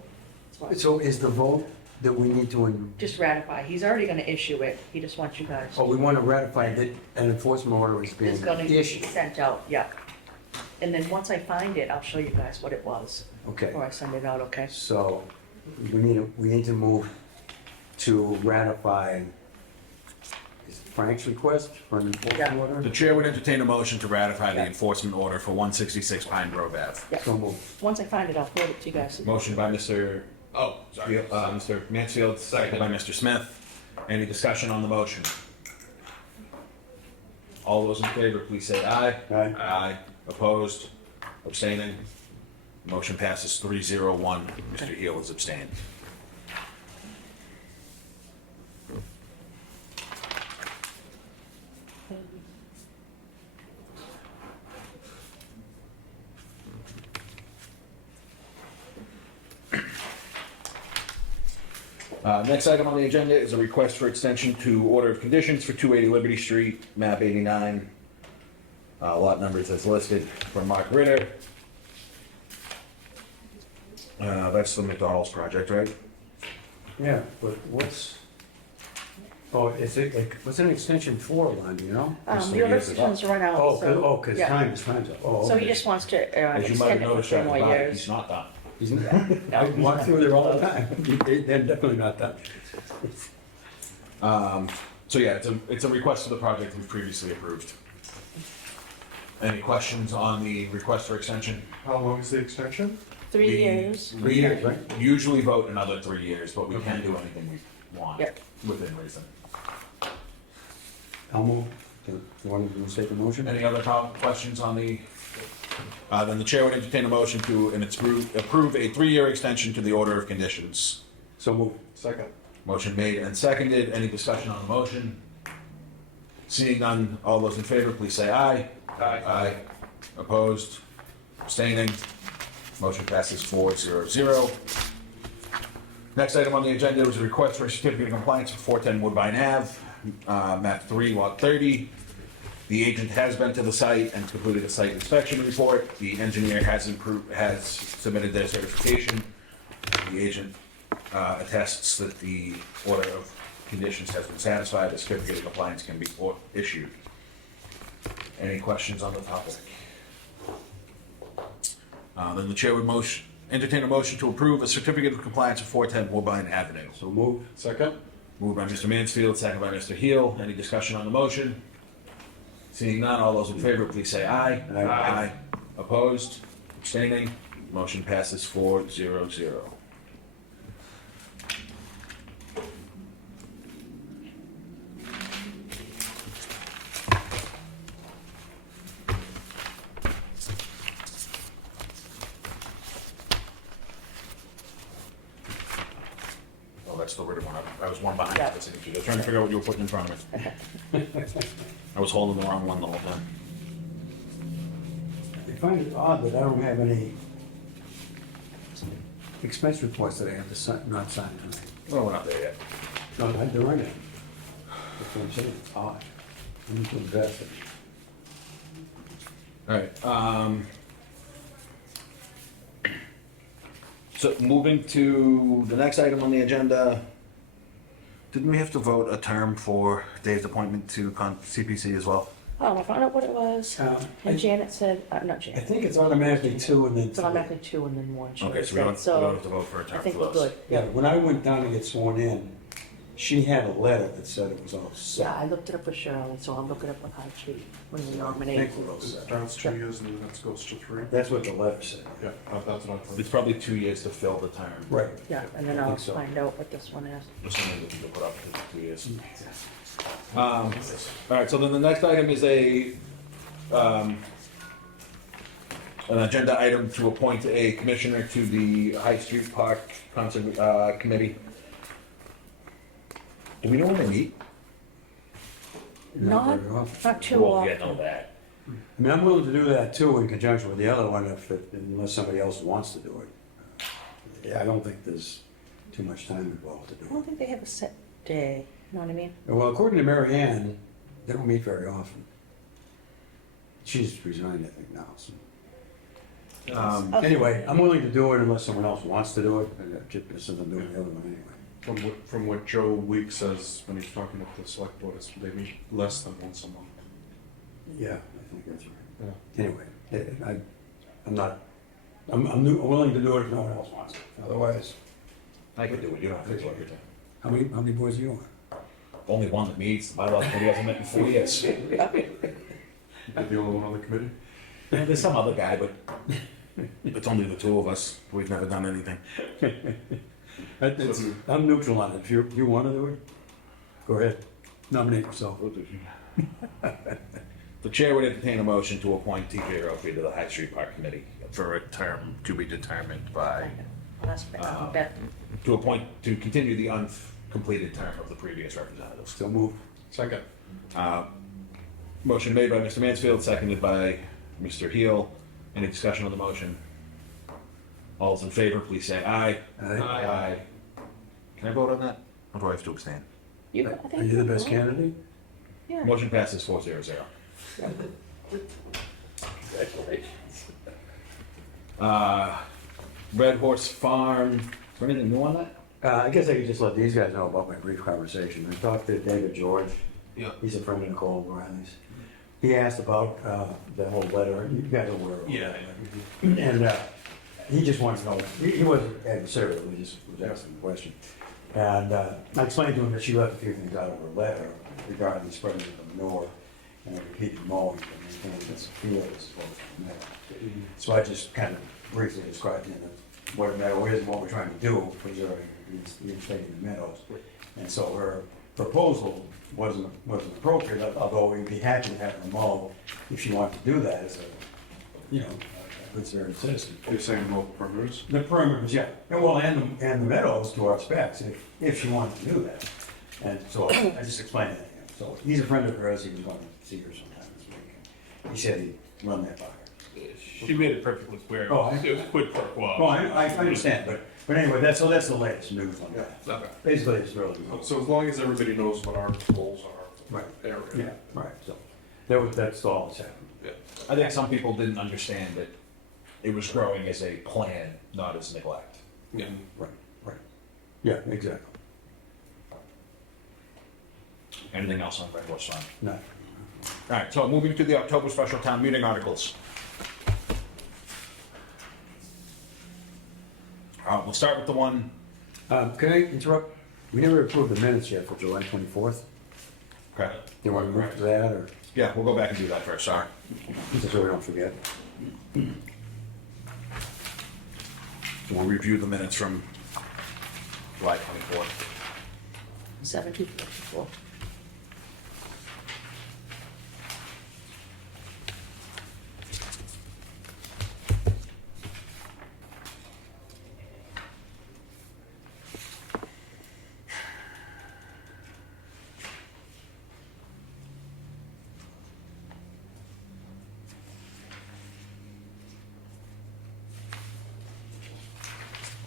that's why- So is the vote that we need to, Just ratify, he's already gonna issue it, he just wants you guys. we want to ratify that an enforcement order is being It's gonna be issued? sent out, yeah. And then once I find it, I'll show you guys what it was, Okay, before I send it out, okay? so we need to move to ratify is it Frank's request for an enforcement Yeah. order? The chair would entertain a motion to ratify the Yeah. enforcement order for 166 Pine Grove Ave. Yeah. So moved. Once I find it, I'll forward it to you guys. Motion by Mr. Mr. Mansfield, seconded by Mr. Smith. Any discussion on the motion? All those in favor, please say aye. Aye. Aye. Opposed? Abstaining? Motion passes 3-0-1. Mr. Heel is abstained. Next item on the agenda is a request for extension to order of conditions for 280 Liberty Street, map 89. Lot numbers as listed from Mark Ritter. That's the McDonald's project, right? Yeah, but is it, what's an extension for, Lon, do you know? The other extensions run out, Oh, so. cause yeah. time's up. Oh, So he okay. just wants to As you might extend have it for noticed, 3 more he's years. not done. Isn't it? I walk through there all the time. They're definitely not done. So yeah, it's a request for the project we've previously approved. Any questions on the request for extension? How long is the extension? 3 We- years. 3 years, right? Usually vote another 3 years, but we can do anything we want Yep. within reason. I'll move. You want to take a motion? Any other questions on the, then the chair would entertain a motion to, and it's approve a 3-year extension to the order of conditions. So move. Second. Motion made and seconded. Any discussion on the motion? Seeing none, all those in favor, please say aye. Aye. Opposed? Abstaining? Motion passes 4-0-0. Next item on the agenda was a request for a certificate of compliance for 410 Woodbine Ave, map 3, lot 30. The agent has been to the site and completed a site inspection report. The engineer has submitted their certification. The agent attests that the order of conditions has been satisfied. A certificate of compliance can be issued. Any questions on the topic? Then the chair would entertain a motion to approve a certificate of compliance for 410 Woodbine Avenue. So move. Second. Moved by Mr. Mansfield, second by Mr. Heel. Any discussion on the motion? Seeing none, all those in favor, please say aye. Aye. Opposed? Abstaining? Motion passes 4-0-0. Oh, that's the written one. I was one behind Yeah. the signature. I was trying to figure out what you were putting in front of me. I was holding the wrong one the whole time. I find it odd that I don't have any expense reports that I have to not sign tonight. Well, we're not there yet. No, they're in it. That's what I'm saying, it's odd. I need to invest it. All right. So moving to the next item on the agenda, didn't we have to vote a term for Dave's appointment to CPC as well? I found out what it was, and Janet said, not I Janet, think it's automatically 2 and then it's automatically 2 and then 1. she Okay, so we said. don't have to vote for a I term think for we're those. good, Yeah, yeah. when I went down to get sworn in, she had a letter that said it was all set. Yeah, I looked it up with Shirley, so I'll look it up with High Street when we I nominate. think we're all It set. starts 2 years and then it goes to 3. That's what the letter said. Yeah, that's what I It's thought. probably 2 years to fill the term. Right. Yeah, and then I I'll think so. find out what this one is. Just something that people put up to 2 years. All right, so then the next item is an agenda item to appoint a commissioner to the High Street Park Committee. Do we know when they meet? Not, very often. not too Well, yeah, often. know that. I mean, I'm willing to do that too in conjunction with the other one unless somebody else wants to do it. Yeah, I don't think there's too much time involved to I do don't think they have a set day, you know what I mean? it. Well, according to Mary Ann, they don't meet very often. She's resigned, I think, now, so. Okay. Anyway, I'm willing to do it unless someone else wants to do it, since I'm doing the other one anyway. From what Joe Week says when he's talking to the select board, it's they meet less than once a month. Yeah, I think that's right. Yeah. Anyway, I'm willing to do it if no one else wants it. Otherwise, I could do it, you don't have to do everything. how many boys do you want? Only one that meets, the bylaws committee hasn't met in 4 years. You're the only one on the committee? Yeah, there's some other guy, but it's only the two of us. We've never done anything. I'm neutral on it. If you want to do it, go ahead. Nominate yourself. The chair would entertain a motion to appoint T.J. Rofi to the High Street Park Committee for a term to be determined by, That's bet. to continue the uncompleted term of the previous representatives. So move. Second. Motion made by Mr. Mansfield, seconded by Mr. Heel. Any discussion on the motion? All's in favor, please say aye. Aye. Can I vote on that? Or do I have to abstain? You, I think Are you the best candidate? Yeah. Motion passes 4-0. Red Horse Farm, is there anything new on that? I guess I could just let these guys know about my brief conversation. I talked to David George. Yeah. He's a friend of Nicole Riley's. He asked about the whole letter. You guys are aware of it. Yeah. And he just wanted to know, he wasn't adversarial, he just was asking a question. And I explained to him that she left a few things out of her letter regarding the spreading of the manure and the repeated mowing and maintaining this field as opposed to the meadow. So I just kind of briefly described to him what a meadow is and what we're trying to do, preserving, reinstating the meadows. And so her proposal wasn't appropriate, although we'd be happy to have her mow if she wanted to do that as a, you know, a concerned citizen. You're saying no perimeters? The perimeters, yeah, and well, and the meadows to our specs, if she wanted to do that. And so I just explained that to him. So he's a friend of hers, he was going to see her sometime this week. He said he'd run that by her. She made it perfectly clear. Oh, It was quid pro quo. Oh, I understand, but anyway, that's the latest news on that. Okay. Basically, it's really. So as long as everybody knows what our goals are. Right. Area. Yeah, right, so, that's all that's happened. Yeah. I think some people didn't understand that it was growing as a plan, not as neglect. Yeah. Right. Yeah, exactly. Anything else on Red Horse Farm? No. All right, so moving to the October special town meeting articles. We'll start with the one, Can I interrupt? We never approved the minutes yet for July 24th. okay, Do you want to move to that, or, yeah, we'll go back and do that first, sorry. just so we don't forget? So we'll review the minutes from July 24th. 1754.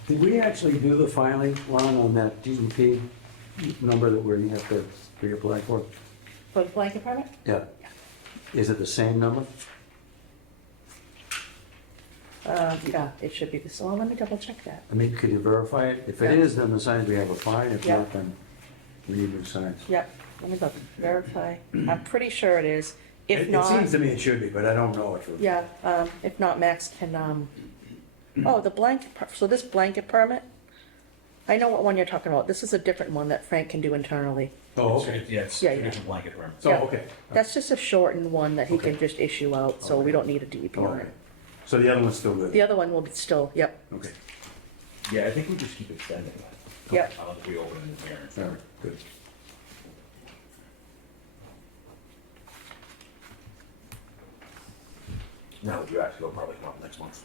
Did we actually do the filing, Ron, on that DEP number that we have to reapply for? For the blanket permit? Yeah. Is it the same number? Yeah, it should be, so let me double check that. I mean, could you verify it? If it Yeah. is, then the signs we have are fine. If Yeah. not, then we need new signs. Yep, let me look, verify. I'm pretty sure it is. If It not, seems to me it should be, but I don't know if it. yeah, if not, Max can, oh, the blanket, so this blanket permit, I know what one you're talking about. This is a different one that Frank can do internally. Oh, okay. Yeah, it's Yeah, two yeah. different blanket permits. So, Yeah. okay. That's just a shortened one that he Okay. can just issue out, so we don't need a DEP on Okay. it. So the other one's still good? The other one will be still, yep, Okay. Yeah, I think we just keep extending that. yep. I don't think we open it in here. All right, good. No, you actually will probably come up next month.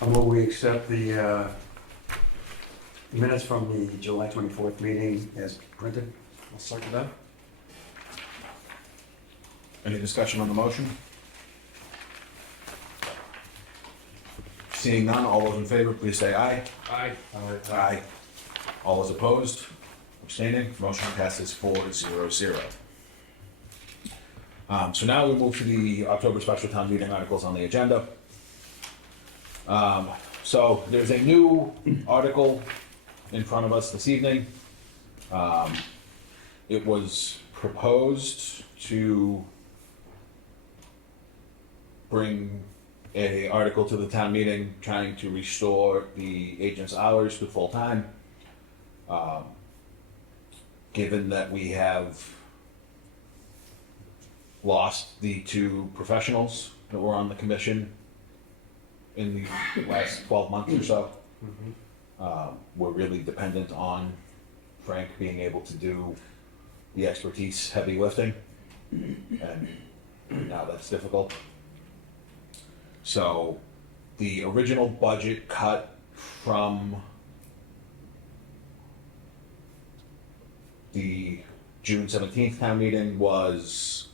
Will we accept the minutes from the July 24th meeting as printed? I'll second that. Any discussion on the motion? Seeing none, all those in favor, please say aye. Aye. Aye. All those opposed? Abstaining? Motion passes 4-0-0. So now we move to the October special town meeting articles on the agenda. So there's a new article in front of us this evening. It was proposed to bring a article to the town meeting trying to restore the agent's hours to full-time. Given that we have lost the two professionals that were on the commission in the last 12 months or so. We're really dependent on Frank being able to do the expertise, heavy lifting, and now that's difficult. So the original budget cut from the June 17th town meeting was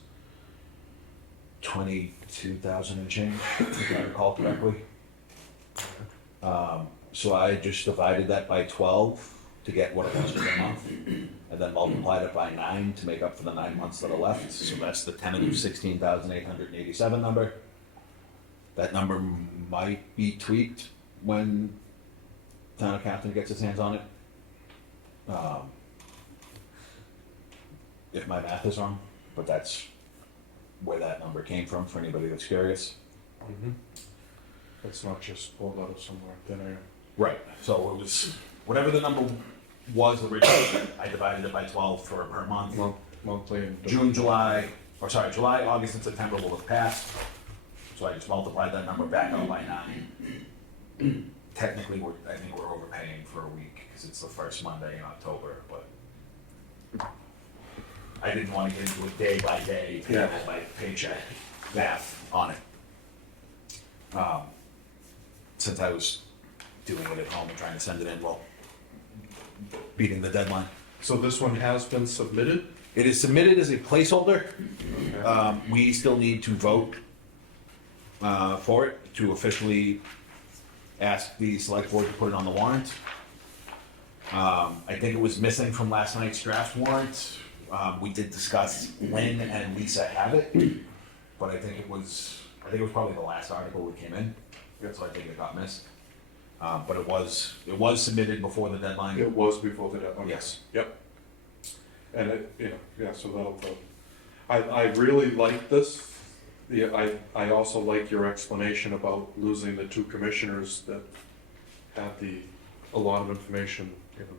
22,000 and change, if I recall correctly. So I just divided that by 12 to get what it was for the month, and then multiplied it by 9 to make up for the 9 months that are left. So that's the tentative 16,887 number. That number might be tweaked when town accountant gets his hands on it. If my math is wrong, but that's where that number came from for anybody that's curious. It's not just pulled out of somewhere, thin air. Right. So it was whatever the number was originally. I divided it by 12 for per month. Monthly and. July, August, and September will have passed. So I just multiplied that number back out by 9. Technically, I think we're overpaying for a week because it's the first Monday in October, but I didn't want to get into a day by day, payable by paycheck math on it. Since I was doing it at home and trying to send it in, well, beating the deadline. So this one has been submitted? It is submitted as a placeholder. We still need to vote for it to officially ask the select board to put it on the warrant. I think it was missing from last night's draft warrant. We did discuss Lynn and Lisa have it, but I think it was probably the last article that came in, so I think it got missed. But it was submitted before the deadline. It was before the deadline? Yes. Yep. And so that'll, I really like this. I also like your explanation about losing the 2 commissioners that had a lot of information.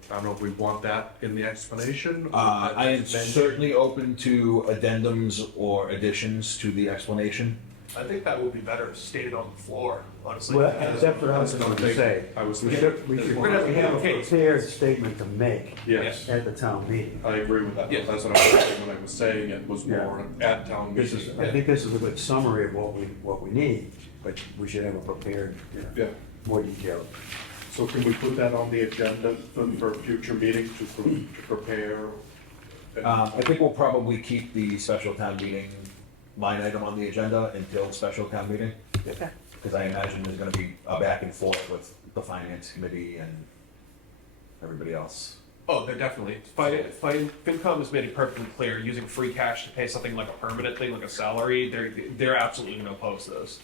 I don't know if we want that in the explanation. I am certainly open to addendums or additions to the explanation. I think that would be better stated on the floor, honestly. Well, that's what I was going to say. I was We thinking, we We're gonna have a case. prepared statement to make yes, at the town meeting. I agree with that. Yes. That's what I was saying when I was saying it was more at town This meeting. is, I think this is a good summary of what we need, but we should have a prepared, Yeah. more detailed. So can we put that on the agenda for future meetings to prepare? I think we'll probably keep the special town meeting line item on the agenda until special town meeting. Okay. Because I imagine there's gonna be a back and forth with the finance committee and everybody else. Oh, they're definitely. FinCom has made it perfectly clear, using free cash to pay something like a permanent thing, like a salary, they're absolutely gonna oppose this.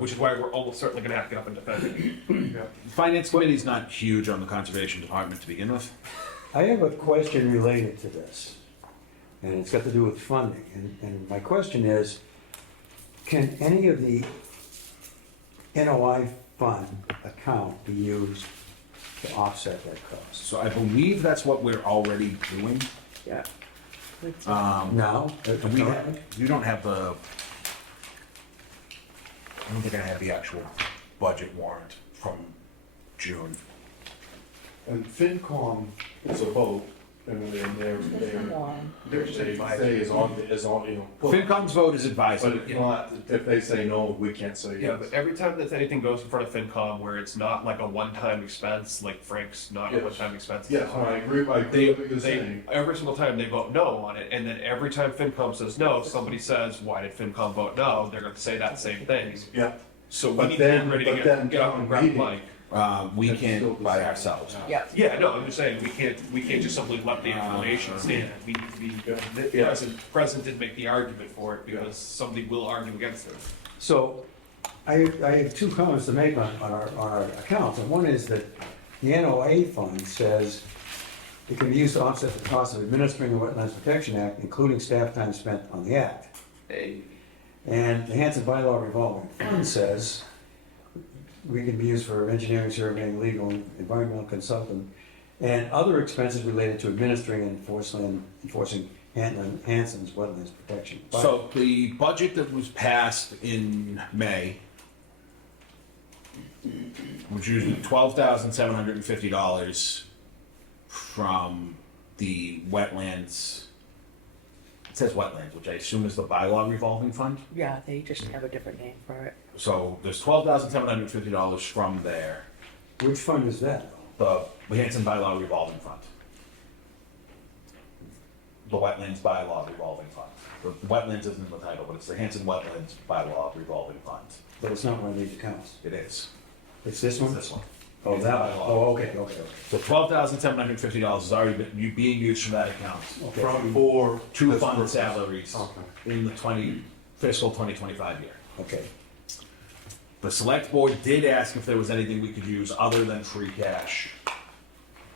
Which is why we're almost certainly gonna have to get up and defend it. Yeah. Finance committee's not huge on the conservation department to begin with. I have a question related to this, and it's got to do with funding. And my question is, can any of the NOI fund account be used to offset that cost? So I believe that's what we're already doing. Yeah. Now? You don't have the, I don't think I have the actual budget warrant from June. And FinCom is a vote, and they're say is on, FinCom's vote is But advisory. if not, if they say no, we can't say Yeah, yes. but every time that anything goes in front of FinCom where it's not like a one-time expense, like Frank's not a Yes. one-time expense. Yes, I agree with what you're saying. Every single time they vote no on it, and then every time FinCom says no, somebody says, why did FinCom vote no? They're gonna say that same thing. Yeah, So we But need to then- get ready to but then get up and grab the meeting- mic. We That's still can't the by same. ourselves. Yeah. Yeah, no, I'm just saying, we can't just simply let the information stand. We need to be, the president did make the argument for it, because somebody will argue against it. So, I have 2 comments to make on our accounts, and one is that the NOA fund says it can be used to offset the cost of administering the Wetlands Protection Act, including staff time spent on the act. And the Hanson bylaw revolving fund says we can be used for engineering, surveying, legal, environmental consultant, and other expenses related to administering and enforcing Hanson's wetlands protection. So the budget that was passed in May which is $12,750 from the wetlands. It says wetlands, which I assume is the bylaw revolving fund. Yeah, they just have a different name for it. So there's $12,750 from there, Which fund is that? the Hanson bylaw revolving fund. The wetlands bylaw revolving fund. The wetlands isn't in the title, but it's the Hanson Wetlands bylaw revolving fund. But it's not one of these accounts. It is. It's this It's one? this one. Oh, that one. Oh, okay. So $12,750 has already been being used from that account Okay. From for. to this fund purpose. salaries Okay. in the fiscal 2025 year. Okay. The select board did ask if there was anything we could use other than free cash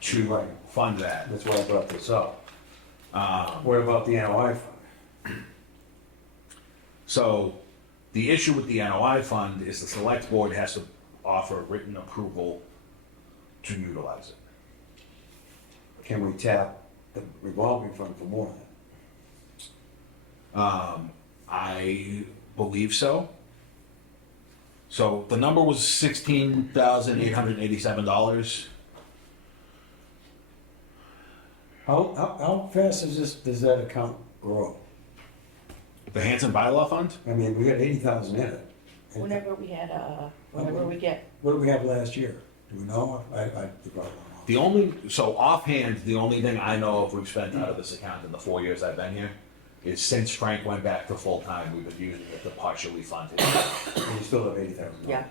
to Right. fund that. That's why I brought this up. What about the NOI fund? So the issue with the NOI fund is the select board has to offer written approval to utilize it. Can we tap the revolving fund for more than I believe so. So the number was $16,887. How fast does that account grow? The Hanson bylaw fund? I mean, we got 80,000 in it. And Whenever we had, whenever we get, What did we have last year? Do we know? I probably The only, so offhand, the only thing I know of we've spent out of this account in the 4 years I've been here is since Frank went back to full-time, we've been using it to partially fund it. don't know. You still have 80,000. yeah,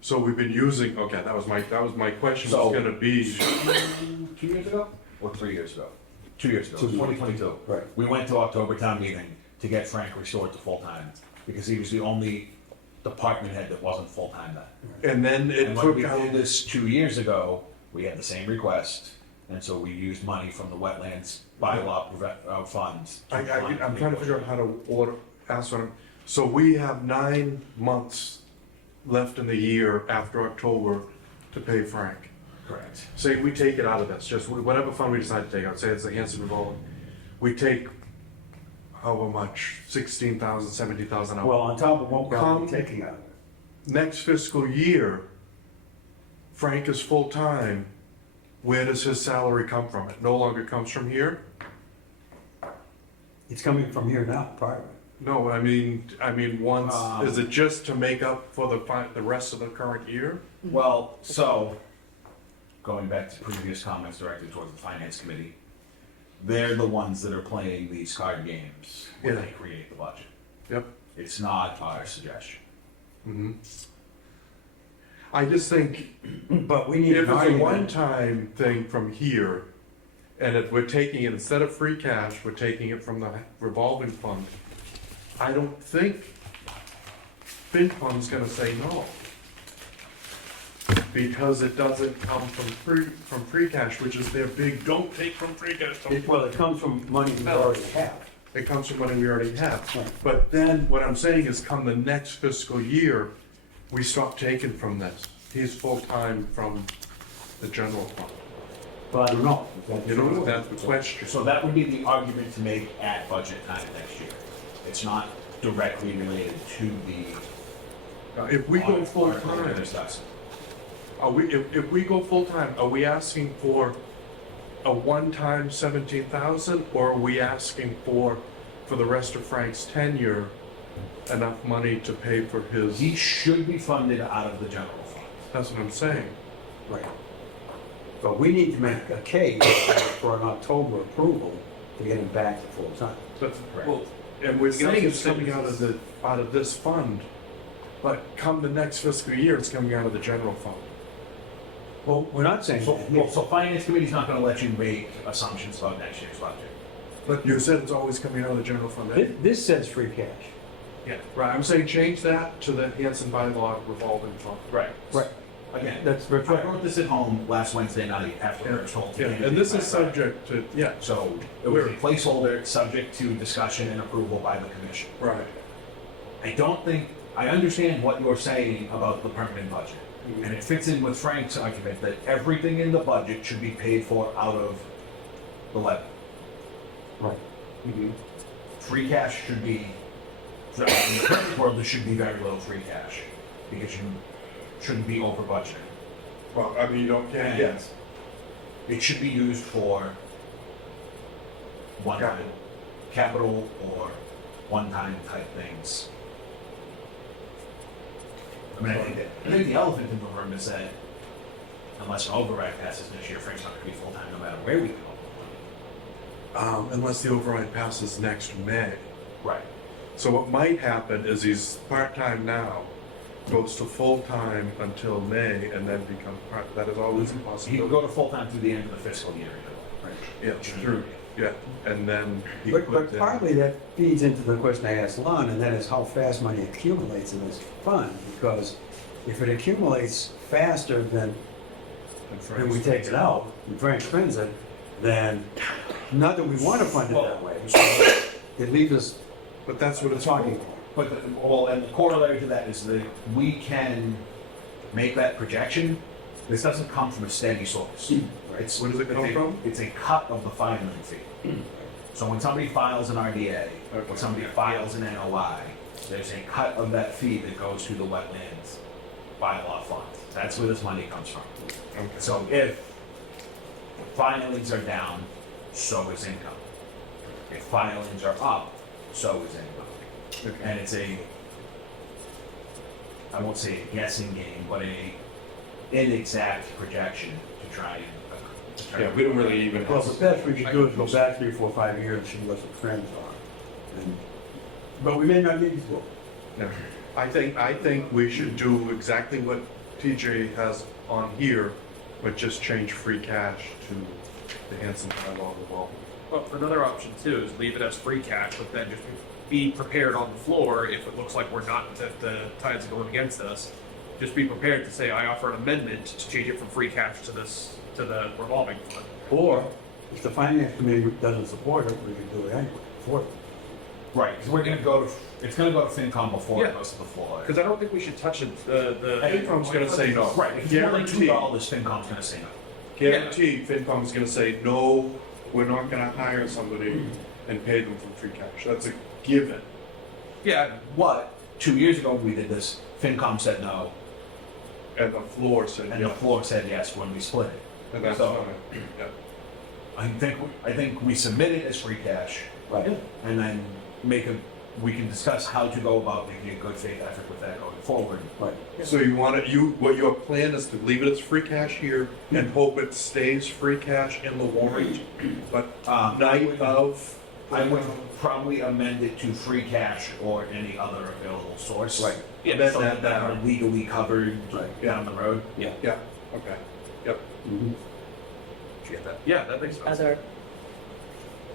So we've been using, okay, that was my question So- was gonna be, 2 years ago? Or 3 years ago? 2 years ago, 2 years. 2022. Right. We went to October town meeting to get Frank restored to full-time because he was the only department head that wasn't full-time then. and then it And when took we out, did this 2 years ago, we had the same request, and so we used money from the wetlands bylaw funds. I'm trying to figure out how to ask them. So we have 9 months left in the year after October to pay Frank. Correct. Say we take it out of this, just whatever fund we decide to take out, say it's the Hanson revolving, we take however much, 16,000, 17,000 out. Well, on top of what we're Come- taking out of it. Next fiscal year, Frank is full-time, where does his salary come from? It no longer comes from here? It's coming from here now, private. No, I mean, once, Um, is it just to make up for the rest of the current year? Well, so, going back to previous comments directed towards the finance committee, they're the ones that are playing these card games when Yeah. they create the budget. Yep. It's not our suggestion. I just think, But we need if an it's a argument. one-time thing from here, and if we're taking it, instead of free cash, we're taking it from the revolving fund, I don't think FinCom's gonna say no. Because it doesn't come from free cash, which is their big, don't take from free cash. don't Well, it comes from money we already have. It comes from money we already have. Right. But then, what I'm saying is, come the next fiscal year, we stop taking from this. He's full-time from the general fund. But I don't know. Is that You know, true? that's the question. So that would be the argument to make at budget time next year. It's not directly related to the. If we go audit article we're full-time, discussing. if we go full-time, are we asking for a one-time 17,000? Or are we asking for the rest of Frank's tenure, enough money to pay for his? He should be funded out of the general fund. That's what I'm saying. Right. But we need to make a case for an October approval to get him back to full time. That's, Correct. well, and we're saying it's also coming out of this fund, but come the next fiscal year, it's coming out of the general fund. Well, we're not saying So, that. well, so finance committee's not gonna let you make assumptions about next year's budget. But you said it's always coming out of the general fund. This says free cash. Yeah, right, I'm saying change that to the Hanson bylaw revolving fund. Right. Right. Again, That's I right. wrote this at home last Wednesday night after I was told to. Yeah, and this is subject to, yeah, So it was a placeholder, subject to discussion and approval by the commission. right. I understand what you're saying about the permanent budget. And it fits in with Frank's argument that everything in the budget should be paid for out of the levy. Right. Free cash should be, in the current world, there should be very little free cash. Because you shouldn't be over budget. Well, I mean, you don't, And yes. It should be used for one-time capital or one-time type things. I mean, I think the elephant in the room is that unless an override passes this year, Frank's not gonna be full-time no matter where we go. Unless the override passes next May. Right. So what might happen is he's part-time now, goes to full-time until May, and then becomes part, that is always a He could possibility. go to full-time through the end of the fiscal year. Right. Yeah, true, yeah, and then he But could, partly that feeds into the question I asked Lon, and that is how fast money accumulates in this fund, because if it accumulates faster than we take it out, and Frank spends it, then, not that we want to fund it that way, it leaves us but that's what it's talking. But, and the corollary to that is that we can make that projection. This doesn't come from a steady source. Right? Where does it come from? It's a cut of the filing fee. So when somebody files an RDA, when somebody files an NOI, there's a cut of that fee that goes to the wetlands bylaw fund. That's where this money comes from. Okay. So if filings are down, so is income. If filings are up, so is income. And it's I won't say a guessing game, but a inexact projection to try and. Yeah, we don't really even. Well, the best we could do is go back 3, 4, 5 years and see what the trends are. But we may not need to. Yeah. I think we should do exactly what TJ has on here, but just change free cash to the Hanson bylaw revolving. Well, another option too is leave it as free cash, but then just be prepared on the floor if it looks like we're not, that the tides are going against us. Just be prepared to say, I offer an amendment to change it from free cash to the revolving fund. Or, if the finance committee doesn't support it, we can do it anyway, for it. Right, because it's gonna go to FinCom before it Yeah. goes to the floor. Because I don't think we should touch the. FinCom's gonna say no. Right, if it's more than Guaranteed. $2, FinCom's gonna say no. Guaranteed, FinCom's gonna say, no, we're not gonna hire somebody and pay them from free cash. That's a given. Yeah, What, 2 years ago when we did this, FinCom said no, And the floor said, and the yeah. floor said yes when we split it. And that's So- fine. Yeah. I think we submit it as free cash, Right. and then we can discuss how to go about making a good faith effort with that going forward. Right. So what your plan is to leave it as free cash here and hope it stays free cash in the warrant, but night of? I would probably amend it to free cash or any other available source. Right. Yeah, Then So that are legally covered Right. down the road. Yeah, okay, yep. Mhm. Get that yeah, that makes sense. Other,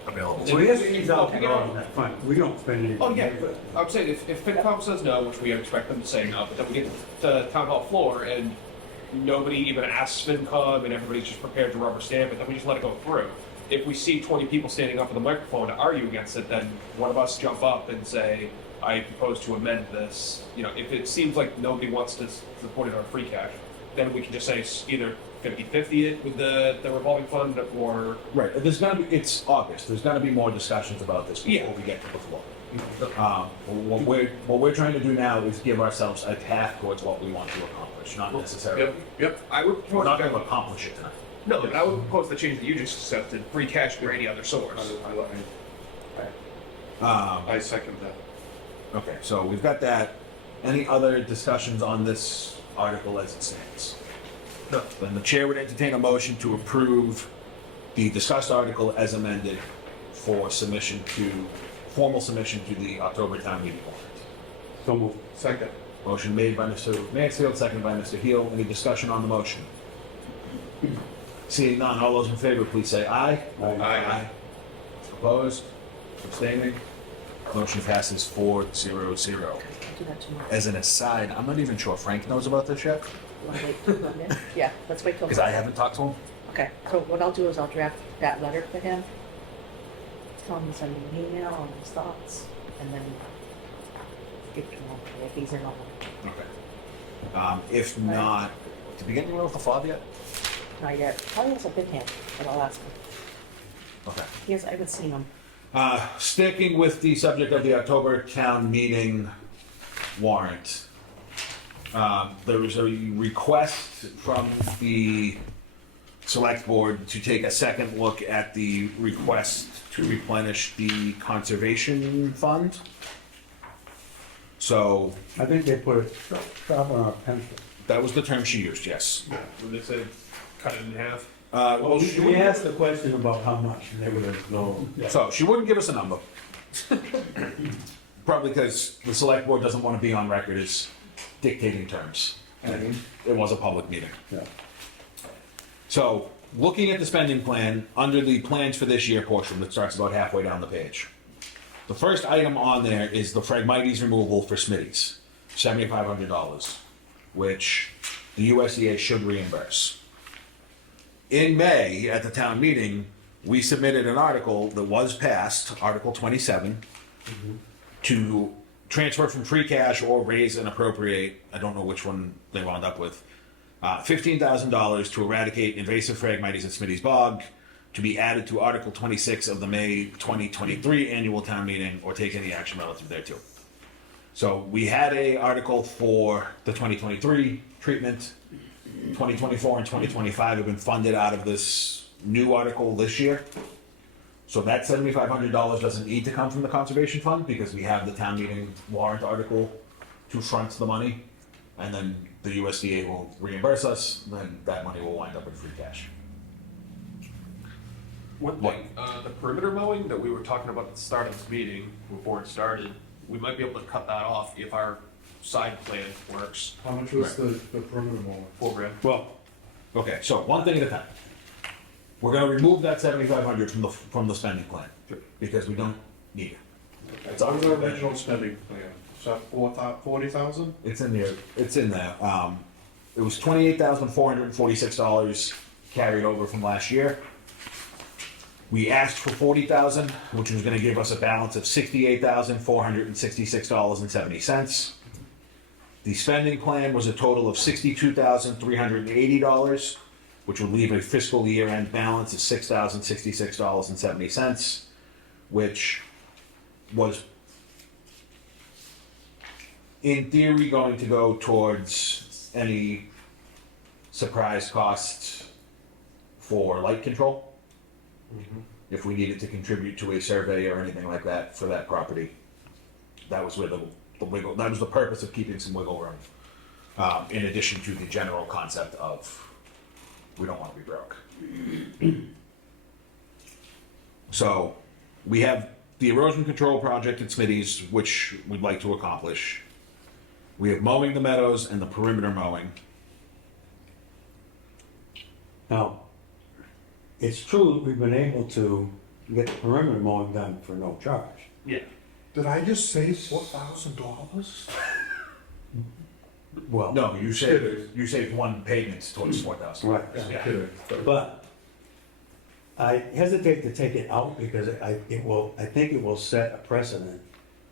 available. So he has $80,000 in that fund, we don't spend any. Oh, yeah, I would say if FinCom says no, which we expect them to say no, but then we get to the town hall floor and nobody even asks FinCom and everybody's just prepared to rubber stamp it, then we just let it go through. If we see 20 people standing up with a microphone to argue against it, then one of us jump up and say, I propose to amend this. You know, if it seems like nobody wants to support it on free cash, then we can just say either 50-50 it with the revolving fund or Right, it's August, there's gonna be more discussions about this Yeah. before we get to the floor. What we're trying to do now is give ourselves a path towards what we want to accomplish, not necessarily, Yep, I would we're propose not gonna accomplish it tonight. no, but I would propose the change that you just accepted, free cash or any other source. I second that. Okay, so we've got that. Any other discussions on this article as it stands? No. Then the chair would entertain a motion to approve the discussed article as amended for formal submission to the October town meeting warrant. So moved. Second. Motion made by Mr. Mansfield, seconded by Mr. Heel. Any discussion on the motion? Seeing none, all those in favor, please say aye. Aye. Opposed? Abstaining? Motion passes 4-0-0. do that tomorrow. As an aside, I'm not even sure Frank knows about this yet, You wanna wait till Monday? Yeah, let's wait till. because I haven't talked to him. Okay, so what I'll do is I'll draft that letter for him. Tell him to send me an email on his thoughts, and then give it to him if he's in on it. Okay. If not, did we get anyone with the fob yet? Not yet. Probably has a big hand, but I'll ask him. Okay. I haven't seen him. Sticking with the subject of the October town meeting warrant. There was a request from the select board to take a second look at the request to replenish the conservation fund. So I think they put a sharp on our pencil. that was the term she used, yes. When they said cut it in half. Well, We asked the question about how much, and they would have known. so she wouldn't give us a number. Probably because the select board doesn't want to be on record as dictating terms. And it was a public meeting. Yeah. So, looking at the spending plan, under the plans for this year portion that starts about halfway down the page. The first item on there is the Phragmites removal for Smitty's, $7,500, which the USDA should reimburse. In May, at the town meeting, we submitted an article that was passed, Article 27, to transfer from free cash or raise and appropriate, I don't know which one they wound up with, $15,000 to eradicate invasive Phragmites at Smitty's Bog, to be added to Article 26 of the May 2023 annual town meeting, or take any action relative thereto. So we had a article for the 2023 treatment. 2024 and 2025 have been funded out of this new article this year. So that $7,500 doesn't need to come from the conservation fund because we have the town meeting warrant article to front the money. And then the USDA will reimburse us, then that money will wind up in free cash. One thing, the perimeter mowing that we were talking about at the start of this meeting, before it started, we might be able to cut that off if our side plan works. How much was the perimeter mowing? $4,000. Well, okay, so one thing at a time. We're gonna remove that $7,500 from the spending plan, because we don't need it. It's on the original spending plan, so 40,000? It's in there, it's in there. It was $28,446 carried over from last year. We asked for 40,000, which was gonna give us a balance of $68,466.70. The spending plan was a total of $62,380, which would leave a fiscal year-end balance of $6,066.70, which was in theory going to go towards any surprise costs for light control. If we needed to contribute to a survey or anything like that for that property, that was where the wiggle, that was the purpose of keeping some wiggle room. In addition to the general concept of, we don't want to be broke. So, we have the erosion control project at Smitty's, which we'd like to accomplish. We have mowing the meadows and the perimeter mowing. Now, it's true that we've been able to get the perimeter mowing done for no charge. Yeah. Did I just say $4,000? Well, No, you saved one payment towards 4,000. right, Yeah. Kidding. but I hesitate to take it out because I think it will set a precedent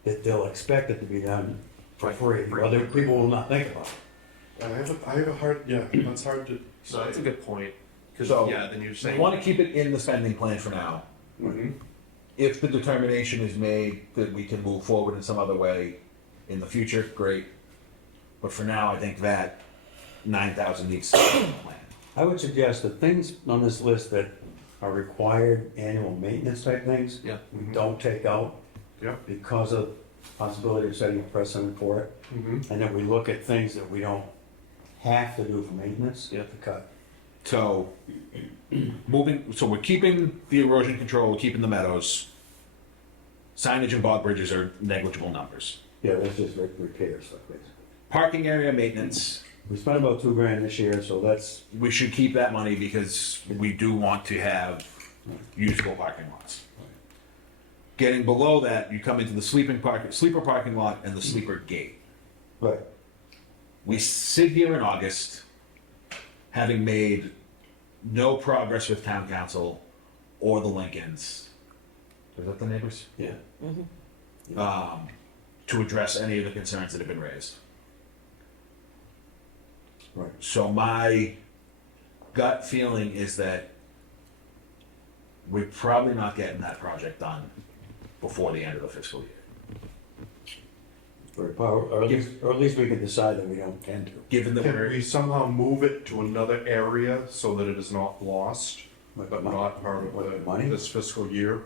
that they'll expect it to be done for free. Other people will not think about it. I have a hard, that's hard to So that's a good point. Because, So, yeah, then you're We saying. want to keep it in the spending plan for now. If the determination is made that we can move forward in some other way in the future, great. But for now, I think that 9,000 needs to be in the plan. I would suggest the things on this list that are required annual maintenance type things, Yeah. we don't take out Yeah. because of possibility of setting a precedent for it. And then we look at things that we don't have to do for maintenance to cut. So, so we're keeping the erosion control, we're keeping the meadows. Signage and bog bridges are negligible numbers. Yeah, that's just repairs like this. Parking area maintenance, We spent about $2,000 this year, so that's, we should keep that money because we do want to have usable parking lots. Getting below that, you come into the sleeper parking lot and the sleeper gate. right. We sit here in August, having made no progress with town council or the Lincolns. Is that the neighbors? Yeah. To address any of the concerns that have been raised. Right. So my gut feeling is that we're probably not getting that project done before the end of the fiscal year. Or at least we can decide that we don't tend to. Given that Can we're, we somehow move it to another area so that it is not lost, Like but money? not part Like of money? this fiscal year?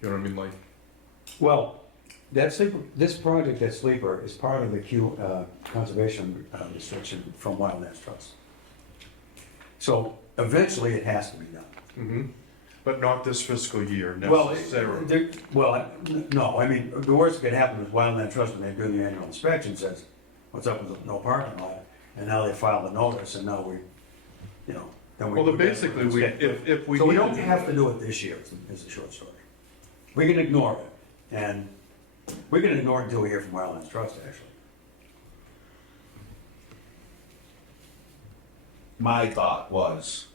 You know what I mean, like, Well, that sleeper, this project at Sleeper is part of the conservation restriction from Wildlands Trust. So eventually it has to be done. but not this fiscal year Well, necessarily. no, I mean, the worst that could happen is Wildland Trust, when they do the annual inspection, says, what's up with the no parking lot? And now they file the notice, and now we, you know, then we. Well, then basically, we, if we. So we need don't to- have to do it this year, is the short story. We can ignore it, and we can ignore it until we hear from Wildlands Trust, actually. my thought was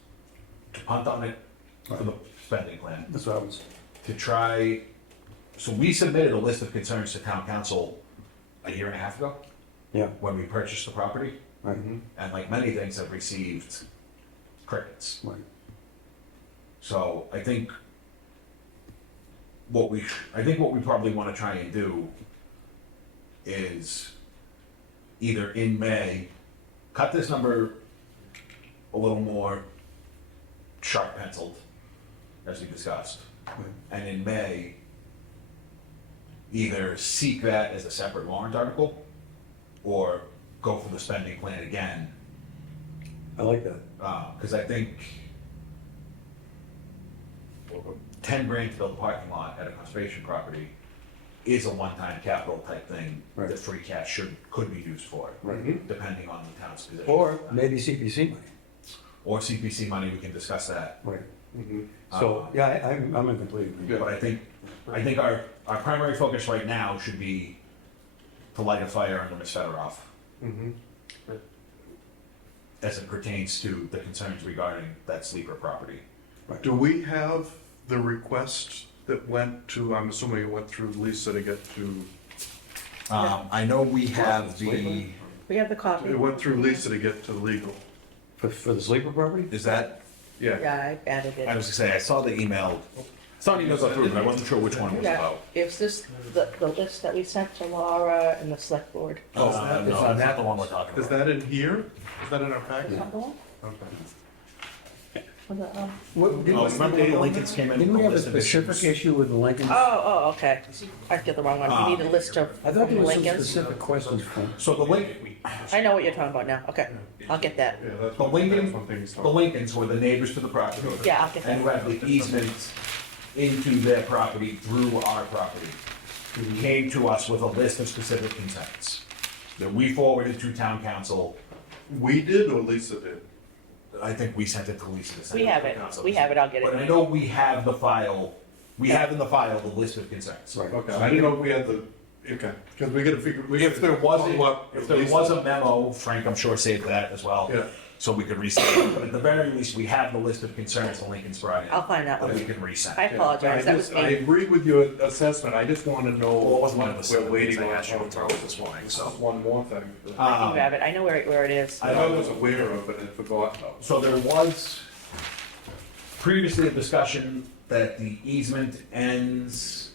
to punt on it for the spending plan, That's what I was. to try, so we submitted a list of concerns to town council a year and a half ago Yeah, when we purchased the property, right, and like many things have received crickets. right. So I think what we probably want to try and do is either in May, cut this number a little more sharp penciled, as we discussed. And in May, either seek that as a separate warrant article or go for the spending plan again. I like that. Because I think 10 grand to build a parking lot at a conservation property is a one-time capital type thing Right. that free cash could be used for, depending on the town's position. Or maybe CPC money. Or CPC money, we can discuss that. Right. So, yeah, I'm in complete agreement. But I think our primary focus right now should be to light a fire under Ms. Federoff. As it pertains to the concerns regarding that sleeper property. Do we have the request that went to, I'm assuming it went through Lisa to get to, I know we have the, We have the copy. it went through Lisa to get to legal. For the sleeper property? is that, Yeah, Yeah, I added I it. was gonna say, I saw the email, saw an email go through, but I wasn't sure which one it was Yeah, about. is this the list that we sent to Laura and the select board? Oh, no, that's not the one we're talking is about. that in here? Is that in our packet? Is that the one? Okay. For the, Oh, remember when the Lincolns came in? Didn't we with have a list of specific issues? issue with the Lincolns? Oh, okay. I did the wrong one. You need a list of I thought there was some Lincolns. specific questions from. So the I know what you're talking about now. Okay, I'll get that. Yeah, that's The what, Lincoln- that's one thing he's the talking Lincolns were the neighbors to the property. Yeah, I'll get And who that. have the easement into their property through our property. Came to us with a list of specific concerns that we forwarded to town council. We did or Lisa did? I think we sent it to Lisa to send We it have to it. council. We have it. I'll get But I it. know we have the file, we have in the file the list of concerns. Right. Okay, I didn't know if we had the, okay, because we gotta figure. we If gotta there was, follow up if with there Lisa. was a memo, Frank, I'm sure saved that as well. Yeah. So we could resend it, but at the very least, we have the list of concerns the Lincolns brought in. I'll find that That we one. can resend. I apologize. That was I me. agree with your assessment, I just wanna know Well, it wasn't one of the what seven we're waiting things I on. asked you to throw this morning, so. One more thing. I can grab it. I know where it is. I was aware of it and forgot. So there was previously a discussion that the easement ends.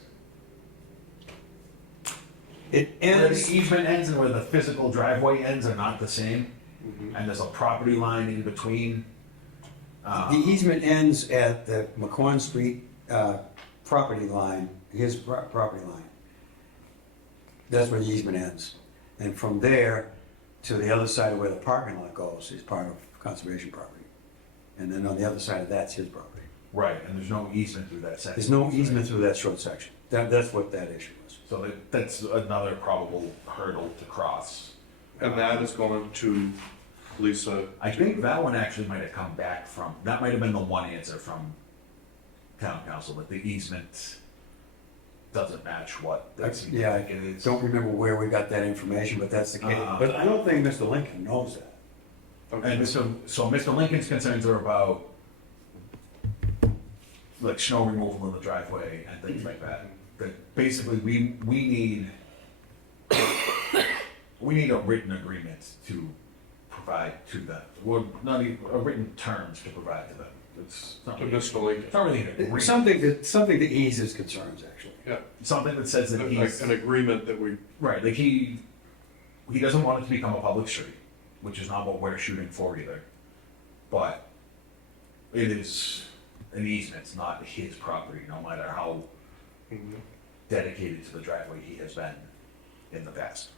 It Where ends, the easement ends and where the physical driveway ends are not the same. And there's a property line in between. the easement ends at the McCowan Street property line, his property line. That's where the easement ends. And from there to the other side of where the parking lot goes is part of conservation property. And then on the other side of that's his property. Right, and there's no easement through that section. There's no easement through that short section. That's what that issue was. So that's another probable hurdle to cross. And that is going to Lisa. I think that one actually might have come back from, that might have been the one answer from town council, that the easement doesn't match what they seem to Yeah, think it I is. don't remember where we got that information, but that's the case. But I don't think Mr. Lincoln knows that. And so Mr. Lincoln's concerns are about like snow removal in the driveway and things like that. That basically we need a written agreement to provide to them. Or not even, a written terms to provide to them. It's not To really, Mr. Lincoln. it's not really an agreement. Something to ease his concerns, actually. Yeah, Something that says that he's, an agreement that we, right, like he he doesn't want it to become a public street, which is not what we're shooting for either. But it is an easement, it's not his property, no matter how dedicated to the driveway he has been in the past.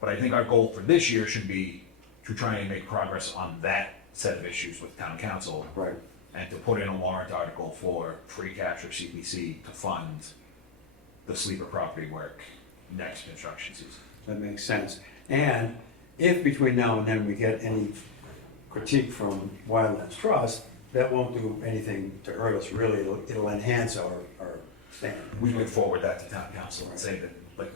But I think our goal for this year should be to try and make progress on that set of issues with town council. Right. And to put in a warrant article for free cash or CPC to fund the sleeper property work next construction season. That makes sense. And if between now and then we get any critique from Wildlands Trust, that won't do anything to hurt us really. It'll enhance our standing. We would forward that to town council and say that, like,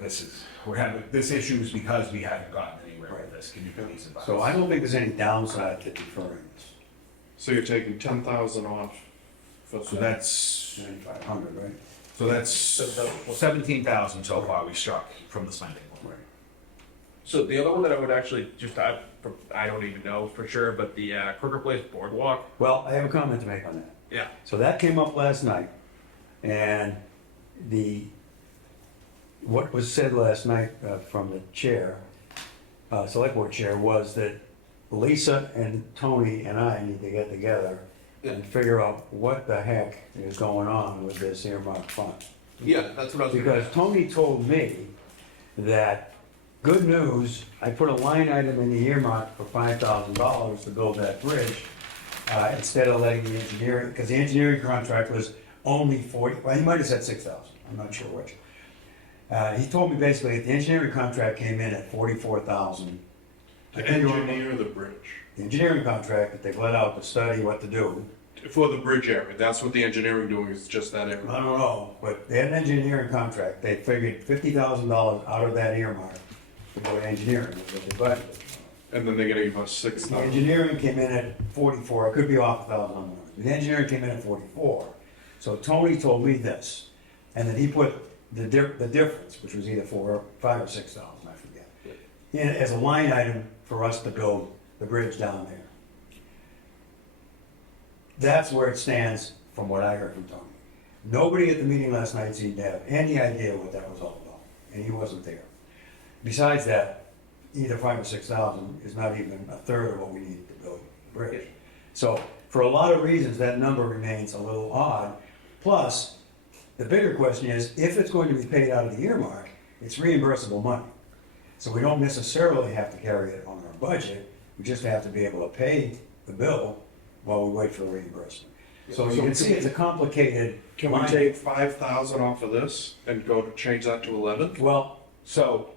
we're having, this issue is because we haven't gotten anywhere with this. Can you please advise? So I don't think there's any downside to deferring this. So you're taking 10,000 off for So that's, 9,500, right? so that's 17,000 so far we struck from the spending. Right. So the other one that I would actually just, I don't even know for sure, but the Crooker Place Boardwalk. Well, I have a comment to make on that. Yeah. So that came up last night, and what was said last night from the chair, select board chair, was that Lisa and Tony and I need to get together and figure out what the heck is going on with this earmark fund. Yeah, that's what I was Because Tony told me that, good news, I put a line item in the earmark for $5,000 to build that bridge, instead of letting the engineering, because the engineering contract was only 40, well, he might have said 6,000, I'm not sure which. He told me basically that the engineering contract came in at 44,000. to engineer the bridge. The engineering contract that they've let out to study what to do, For the bridge area, that's what the engineering doing, is just that I area. don't know, but they had an engineering contract, they figured $50,000 out of that earmark to go to engineering, was what they budgeted. And then they're gonna give us The 6,000. engineering came in at 44, I could be off $1,000. The engineering came in at 44. So Tony told me this, and then he put the difference, which was either 5 or 6,000, I forget, in as a line item for us to build the bridge down there. That's where it stands from what I heard from Tony. Nobody at the meeting last night seemed to have any idea what that was all about, and he wasn't there. Besides that, either 5 or 6,000 is not even a third of what we need to build the bridge. So for a lot of reasons, that number remains a little odd. Plus, the bigger question is, if it's going to be paid out of the earmark, it's reimbursable money. So we don't necessarily have to carry it on our budget, we just have to be able to pay the bill while we wait for the reimbursement. So you can see it's a complicated. Can we line. take 5,000 off of this and go to change that to 11? Well, So,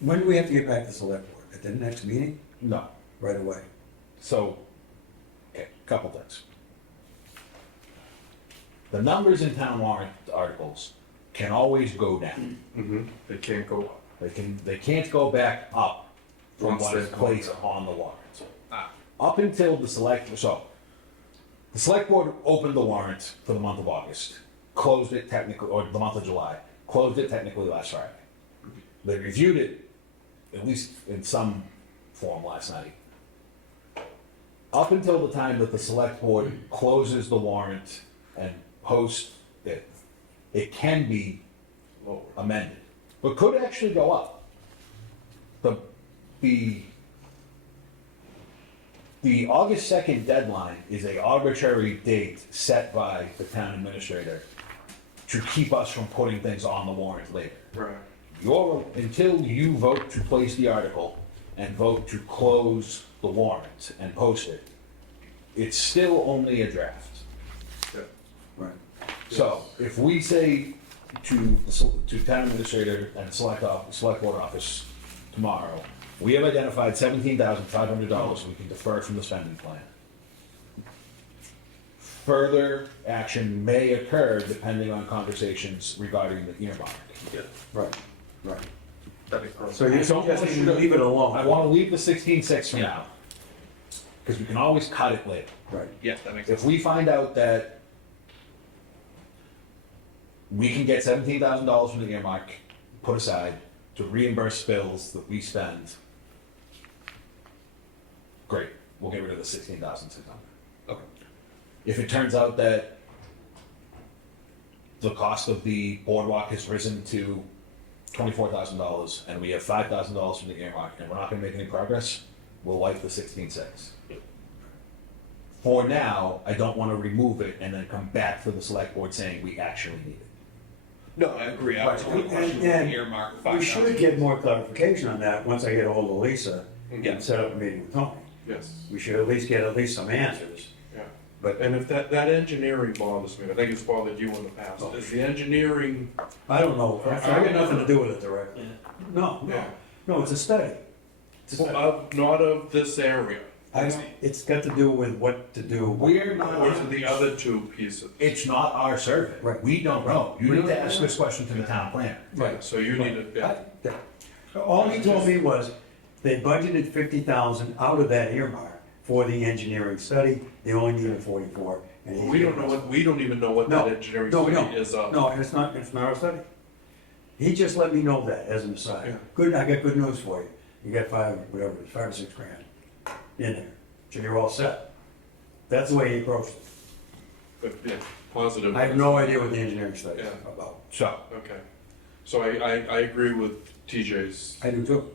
when do we have to get back to select board? At the next meeting? no. Right away. So, okay, couple things. The numbers in town warrant articles can always go down. Mm-hmm. They can't go up. They can't go back up from Once what is they've placed gone on the warrant. Ah. Up until the select board opened the warrant for the month of August, closed it technically, or the month of July, closed it technically last Friday. They reviewed it, at least in some form last night. Up until the time that the select board closes the warrant and posts it, it can be Lower. amended, but could actually go up. The August 2nd deadline is a arbitrary date set by the town administrator to keep us from putting things on the warrant later. Right. Until you vote to place the article and vote to close the warrant and post it, it's still only a draft. Yeah. Right. So if we say to town administrator and select board office tomorrow, we have identified $17,500 we can defer from the spending plan. Further action may occur depending on conversations regarding the earmark. Yeah, Right, right. that makes sense. So you're I don't want suggesting you we to- leave it alone? I want to leave the 16.6 for Yeah. now, because we can always cut it later. Right. Yeah, that makes sense. If we find out that we can get $17,000 from the earmark put aside to reimburse bills that we spend, great, we'll get rid of the 16,600. Okay. If it turns out that the cost of the boardwalk has risen to $24,000, and we have $5,000 from the earmark, and we're not gonna make any progress, we'll wipe the 16.6. For now, I don't wanna remove it and then come back to the select board saying we actually need it. No, I agree. I was going to question And- the earmark We 5,000. should get more clarification on that once I get a hold of Lisa Yeah. and set up a meeting with Tony. Yes, We should at least get some answers. yeah. But And if that engineering bothers me, I think it's bothered you in the past, is the engineering, I don't know, I got nothing to do with it directly. No, Yeah. no, it's a study. It's a study. not of this area, It's got to do with what to do. We're not, or is it the other two pieces? it's not our survey. Right. We don't know. You need to ask this question to the town planner. Yeah, so you need to, yeah. All he told me was they budgeted 50,000 out of that earmark for the engineering study. They only needed 44. And he- We don't even know what No, that engineering no, we study don't. is of. No, it's not our study. He just let me know that as an aside. Yeah. Good, I got good news for you. You got $5 or $6 grand in there. So you're all set. That's the way he approached it. But, yeah, positive. I have no idea what the engineering study is Yeah. about. So, Okay, so I agree with TJ's, I do too.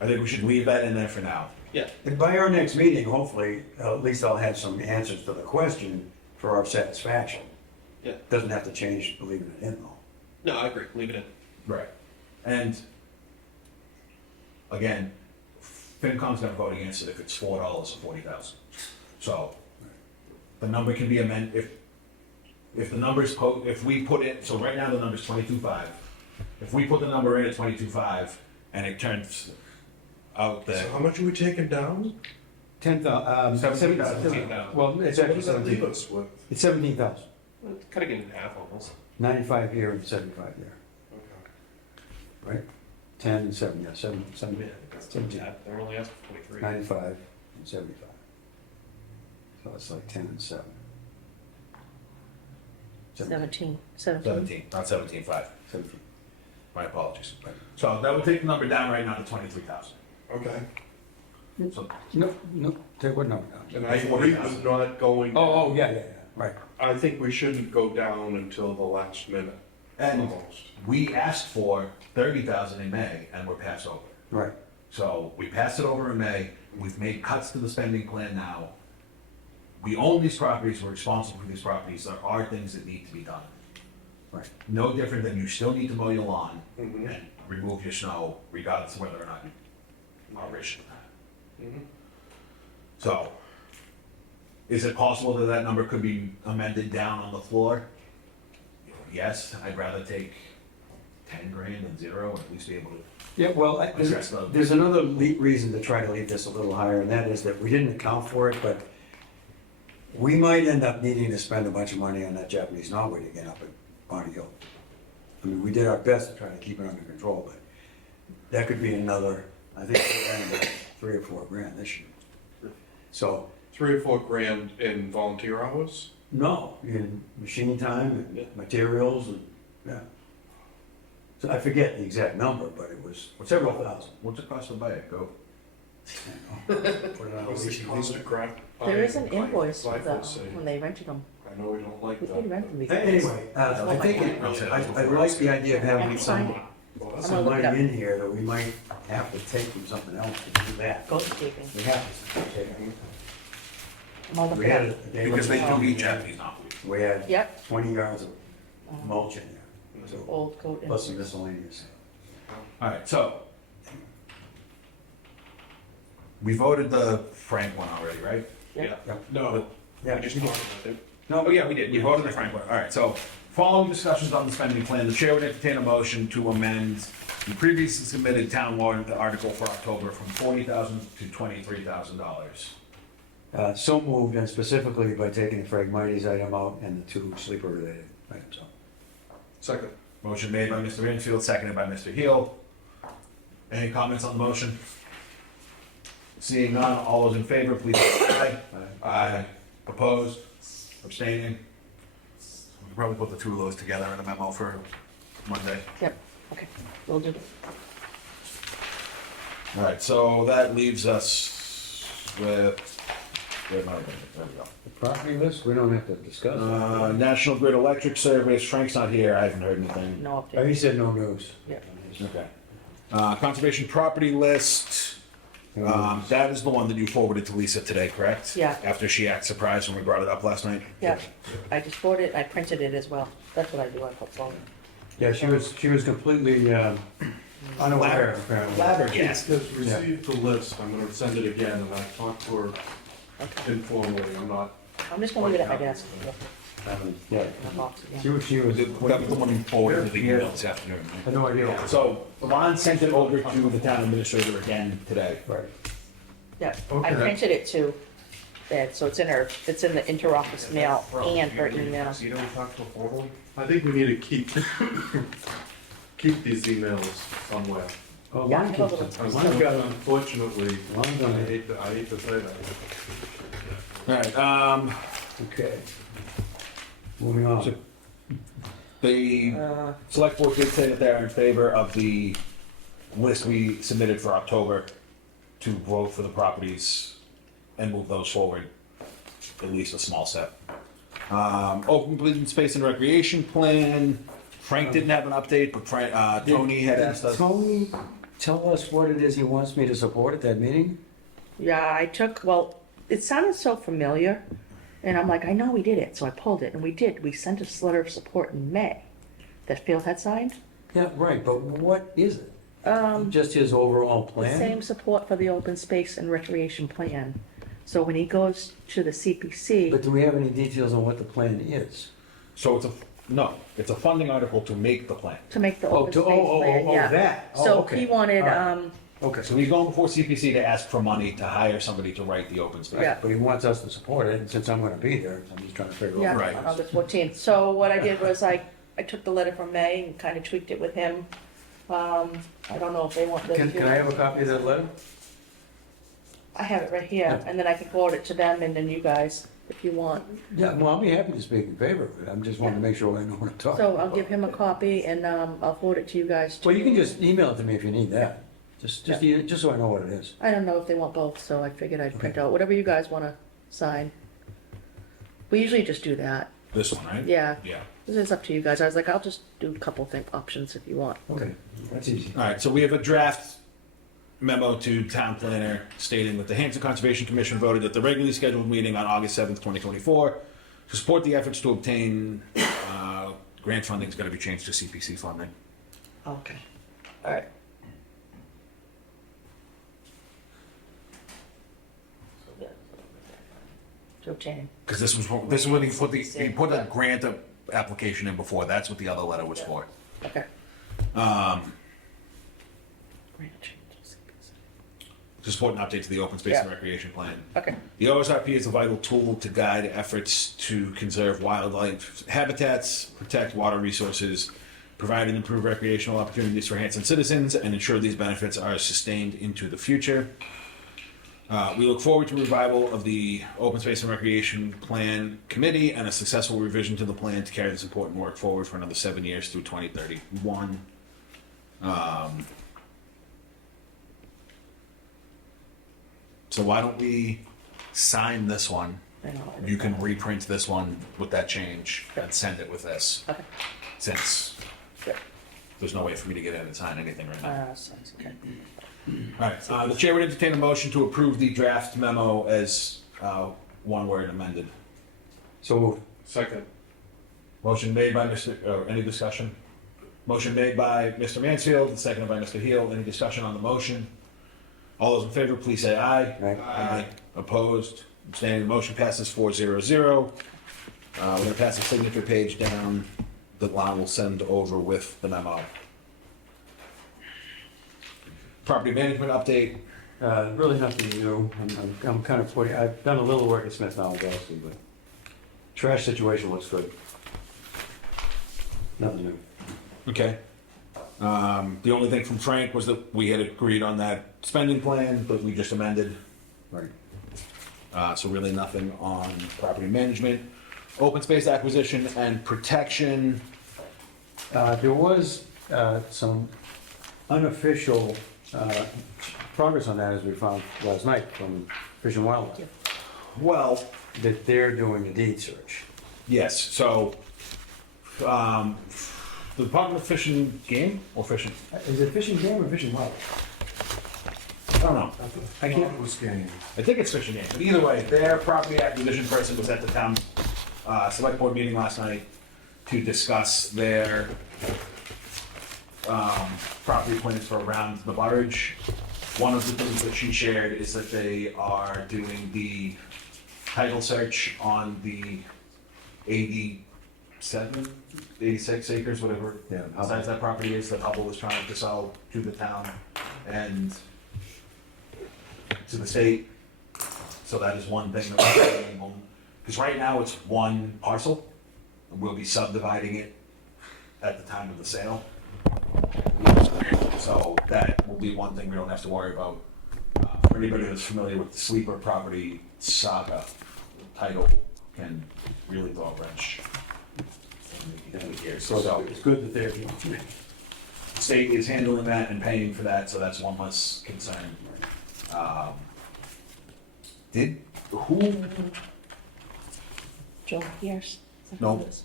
I think we should leave that in there for now. Yeah. And by our next meeting, hopefully, at least I'll have some answers to the question for our satisfaction. Yeah. Doesn't have to change believing it in though. No, I agree. Leave it in. Right. And, again, FinCom's gonna vote against it if it's $4 or 40,000. So, the number can be amended, if the number's, if we put it, so right now the number's 22.5. If we put the number in at 22.5 and it turns out so that, how much are we taking down? 10,000, 17,000. well, it's So what actually does that leave 17. us with? It's 17,000. Cut it in half almost. 95 here and 75 there, Okay. right? 10 and 7, yeah, 7, Yeah, 7, I think that's 17. They're only asking for 23. 95 and 75. So it's like 10 and 7. 17. 17, not 17.5. 17. My apologies. So that would take the number down right now to 23,000. Okay, So, No, take what number down? and I agree with not going. Oh, yeah, right. I think we shouldn't go down until the last minute, and almost. we asked for 30,000 in May and we're passed over. Right. So we passed it over in May, we've made cuts to the spending plan now. We own these properties, we're responsible for these properties, there are things that need to be done. Right. No different than you still need to mow your lawn Mhm. and remove your snow regardless of whether or not you are rich. Mhm. So, is it possible that that number could be amended down on the floor? Yes, I'd rather take 10 grand than 0, and at least be able to. Yeah, well, Address the- there's another reason to try to leave this a little higher, and that is that we didn't account for it, but we might end up needing to spend a bunch of money on that Japanese knotweed again up at Bonnie Hill. I mean, we did our best to try to keep it under control, but that could be another, I think, around 3 or 4 grand this year. So, 3 or 4 grand in volunteer hours? no, in machine time Yeah. and materials and, yeah. So I forget the exact number, but it was several thousand. What's it cost to buy it? Go. Put it on a What's lease. the cost of crap? There is an invoice for the, Glyphosate. when they rented them. I know we don't like We that. did rent them before. Anyway, I think, I like the idea of having Find some, it. Well, I'm that's gonna look it up. money in here that we might have to take from something else to do that. Ghostkeeping. We have to take it. I'm gonna look We it had up. it. Because they do eat Japanese knotweed. We had Yep. 20 yards of mulch in there, so, Old coat. plus some miscellaneous. All right, so. We voted the Frank one already, right? Yeah. Yep. No, Yeah, we just talked about it. Oh, yeah, we did. We voted the Frank one. All right, so following discussions on the spending plan, the chair would entertain a motion to amend the previously submitted town warrant article for October from $40,000 to $23,000. So moved, and specifically by taking the Phragmites item out and the 2 sleeper-related items out. Second. Motion made by Mr. Mansfield, seconded by Mr. Heel. Any comments on the motion? Seeing none, all those in favor, please say aye. Aye. Opposed? Abstaining? We can probably put the 2 of those together in a memo for Monday. Yep, okay, we'll do. All right, so that leaves us with There we go. The property list, we don't have to discuss. National Grid Electric Surveys, Frank's not here, I haven't heard anything. No Oh, update. he said no news. Yeah. Okay. Conservation Property List, that is the one that you forwarded to Lisa today, correct? Yeah. After she acted surprised when we brought it up last night? Yeah, I just forwarded, I printed it as well. That's what I do, I put phone. Yeah, she was completely unaware, apparently. Flabbergasted. Just received the list, I'm gonna send it again, and I talked to her informally, I'm not, I'm just gonna leave it at my desk. Yeah, My box again. she was, That was the one you forwarded to the email this afternoon. I had no idea. So, Lon sent it over to the town administrator again today. Right. Yeah, I Okay. printed it too. Ed, so it's in the interoffice mail and her email. So you don't talk to a formally? I think we need to keep these emails somewhere. Oh, Yeah, I mine have a keeps- little- mine's got Unfortunately, Mine's I on it. hate to say that. Alright, Okay. Moving on. So- the select board did say that they're in favor of the list we submitted for October to vote for the properties and move those forward, at least a small step. Open space and recreation plan, Frank didn't have an update, but Tony had asked us. Tony, tell us what it is he wants me to support at that meeting? Yeah, well, it sounded so familiar, and I'm like, I know we did it, so I pulled it, and we did. We sent a letter of support in May that Phil had signed. Yeah, right, but what is it? Um, Just his overall the plan? same support for the open space and recreation plan. So when he goes to the CPC, But do we have any details on what the plan is? So it's a funding article to make the plan. to make the Oh, open space plan, yeah. that. Oh, So okay. he wanted, All right. Okay, So he's going before CPC to ask for money to hire somebody to write the open space. Yeah. but he wants us to support it, and since I'm gonna be there, I'm just trying to figure yeah, out. Right. on August 14th. So what I did was I took the letter from May and kind of tweaked it with him. I don't know if they want. Can I have a copy of that letter? I have it right here, and then I can forward it to them and then you guys, if you want. Yeah, well, I'll be happy to speak in favor of it, I'm just wanting to make sure I know what I'm talking So about. I'll give him a copy and I'll forward it to you guys too. Well, you can just email it to me if you need that, just so I know what it is. I don't know if they want both, so I figured I'd print out whatever you guys want to sign. We usually just do that. This one, right? Yeah, Yeah. this is up to you guys. I was like, I'll just do a couple options if you want. Okay, that's easy. All right, so we have a draft memo to town planner stating that the Hanson Conservation Commission voted at the regularly scheduled meeting on August 7th, 2024 to support the efforts to obtain grant funding is going to be changed to CPC funding. Okay. All right. Joe Chan. Because this is when he put a grant application in before. That's what the other letter was for. Okay. Um, Grant changes. to support an update to the open space and Yeah. recreation plan. Okay. The OSRP is a vital tool to guide efforts to conserve wildlife habitats, protect water resources, provide and improve recreational opportunities for Hanson citizens, and ensure these benefits are sustained into the future. We look forward to revival of the Open Space and Recreation Plan Committee and a successful revision to the plan to carry this important work forward for another 7 years through 2031. So why don't we sign this one? I know. You can reprint this one with that change and send it with this, Okay. since Good. there's no way for me to get in and sign anything right now. Sounds okay. All right, the chair would entertain a motion to approve the draft memo as one word amended. So moved. Second, Motion made by any discussion? Motion made by Mr. Mansfield, and seconded by Mr. Heel. Any discussion on the motion? All those in favor, please say aye. Aye. Opposed? Abstaining? The motion passes 4-0-0. We're gonna pass the signature page down that Lon will send over with the memo. Property management update. Really nothing new. I'm kind of putting, I've done a little work at Smith now, obviously, but trash situation looks good. Nothing new. Okay. The only thing from Frank was that we had agreed on that spending plan, but we just amended. Right. So really nothing on property management. Open space acquisition and protection. There was some unofficial progress on that, as we found last night from Fish and Wildlife. Well, that they're doing a deed search. yes, so, the Department of Fish and Game, or Fishing, Is it fishing game or fishing wild? I don't know. I can't. It was game. I think it's Fish and Game, but either way, their property acquisition person was at the town, select board meeting last night to discuss their, property plans for around the barge. One of the things that she shared is that they are doing the title search on the 87, 86 acres, whatever Yeah. size that property is, that Hubble is trying to sell to the town and to the state. So that is one thing that we're doing, because right now it's one parcel, and we'll be subdividing it at the time of the sale. So that will be one thing we don't have to worry about. For anybody that's familiar with the sleeper property saga, title can really throw a wrench in the gears. So It's good that they're, the state is handling that and paying for that, so that's one less concern. Who, Joe Pierce? Is that who no, it is?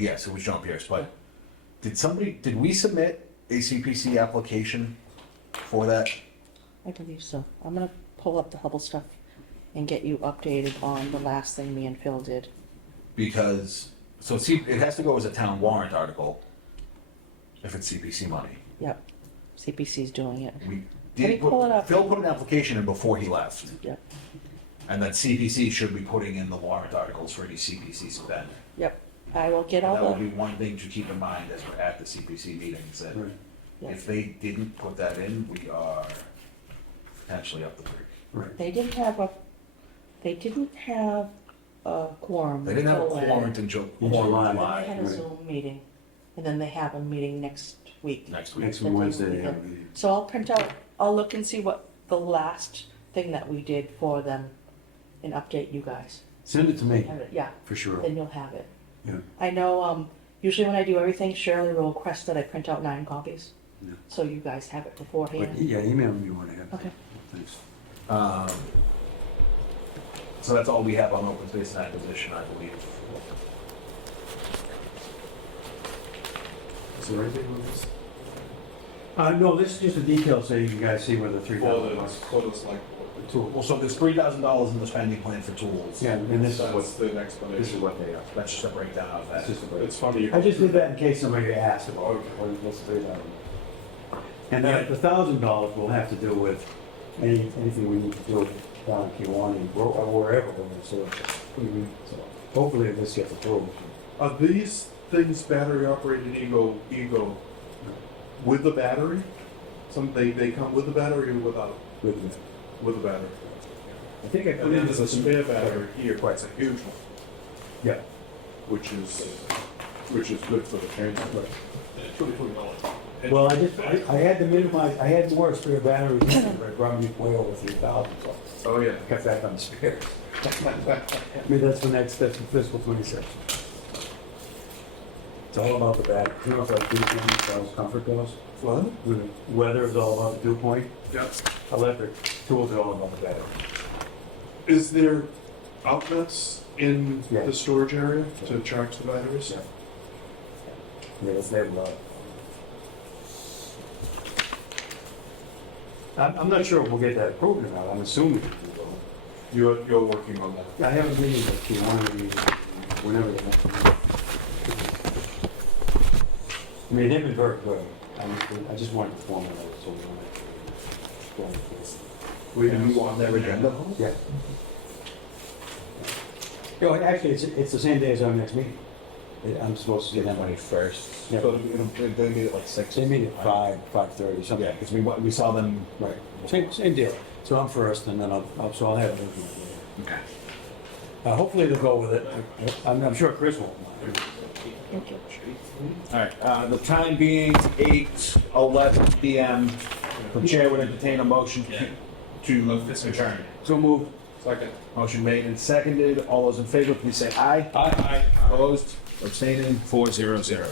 yes, it was John Pierce, but did we submit a CPC application for that? I believe so. I'm gonna pull up the Hubble stuff and get you updated on the last thing me and Phil did. Because, so see, it has to go as a town warrant article if it's CPC money. Yep, CPC's doing it. We Let me did, pull it up. Phil put an application in before he left, Yep, and that CPC should be putting in the warrant articles for any CPC spend. yep. I will get And that all would the, be one thing to keep in mind as we're at the CPC meetings, that right, yeah. if they didn't put that in, we are potentially up the creek. right. They didn't have a quorum. They didn't have a until when- warrant until In July. Then they had a Right. Zoom meeting, and then they have a meeting next week. next week. Next Wednesday, they have a meeting. So I'll print out, I'll look and see what the last thing that we did for them and update you guys. Send it to me, Have it- Yeah, for sure. then you'll have it. Yeah. I know, usually when I do everything, Shirley will request that I print out 9 copies. Yeah. So you guys have it But, beforehand. yeah, email me when I have it. Okay. Thanks. So that's all we have on open space and acquisition, I believe. Is there anything with this? No, this is just a detail so you guys see where the $3,000. Photos like, The tool. Well, so there's $3,000 in the spending plan for tools. Yeah, and this is that's what, the explanation. this is what they are. That's just a breakdown of that. It's just a break. It's funny. I just did that in case somebody asked about, what's the $3,000? And the $1,000 will have to do with anything we need to do down in Kiwanee, or wherever we're going to sort it. So hopefully this gets approved. Are these things battery operated ego with the battery? They come with the battery or without? With With the battery. I think I And put then in there's a spare battery here, it's a huge one, Yeah. which is good for the transport. Well, I had to minimize, I had more spare batteries, but it brought me way over 3,000, so Oh, yeah. I cut back on the spares. I mean, that's for fiscal 26. It's all about the battery. You know, it's like 3 points, as comfort goes. What? The weather is all about the dew point. Yeah. Electric tools are all about the battery. Is there outlets in Yeah. the storage area to charge the batteries? Yeah. Yeah, that's they have a lot. I'm not sure if we'll get that approved or not. I'm assuming we will. You're working on that. I have a meeting with Kiwanee, whenever they want to meet. I mean, they've been very good. I just wanted to form it out, so we want to. We move on their agenda. Yeah. You know, actually, it's the same day as our next meeting. I'm supposed to get that money. 21st. Yeah. So they meet at like 6. They meet at 5:30, something. Yeah, because we saw them. Right. Same deal. So I'm first, and then so I'll have it. Okay. Hopefully they'll go with it. I'm sure Chris won't mind. All right, the time being 8:11 PM. The chair would entertain a motion to adjourn. So moved. Second. Motion made and seconded. All those in favor, please say aye. Aye. Opposed, abstaining, 400.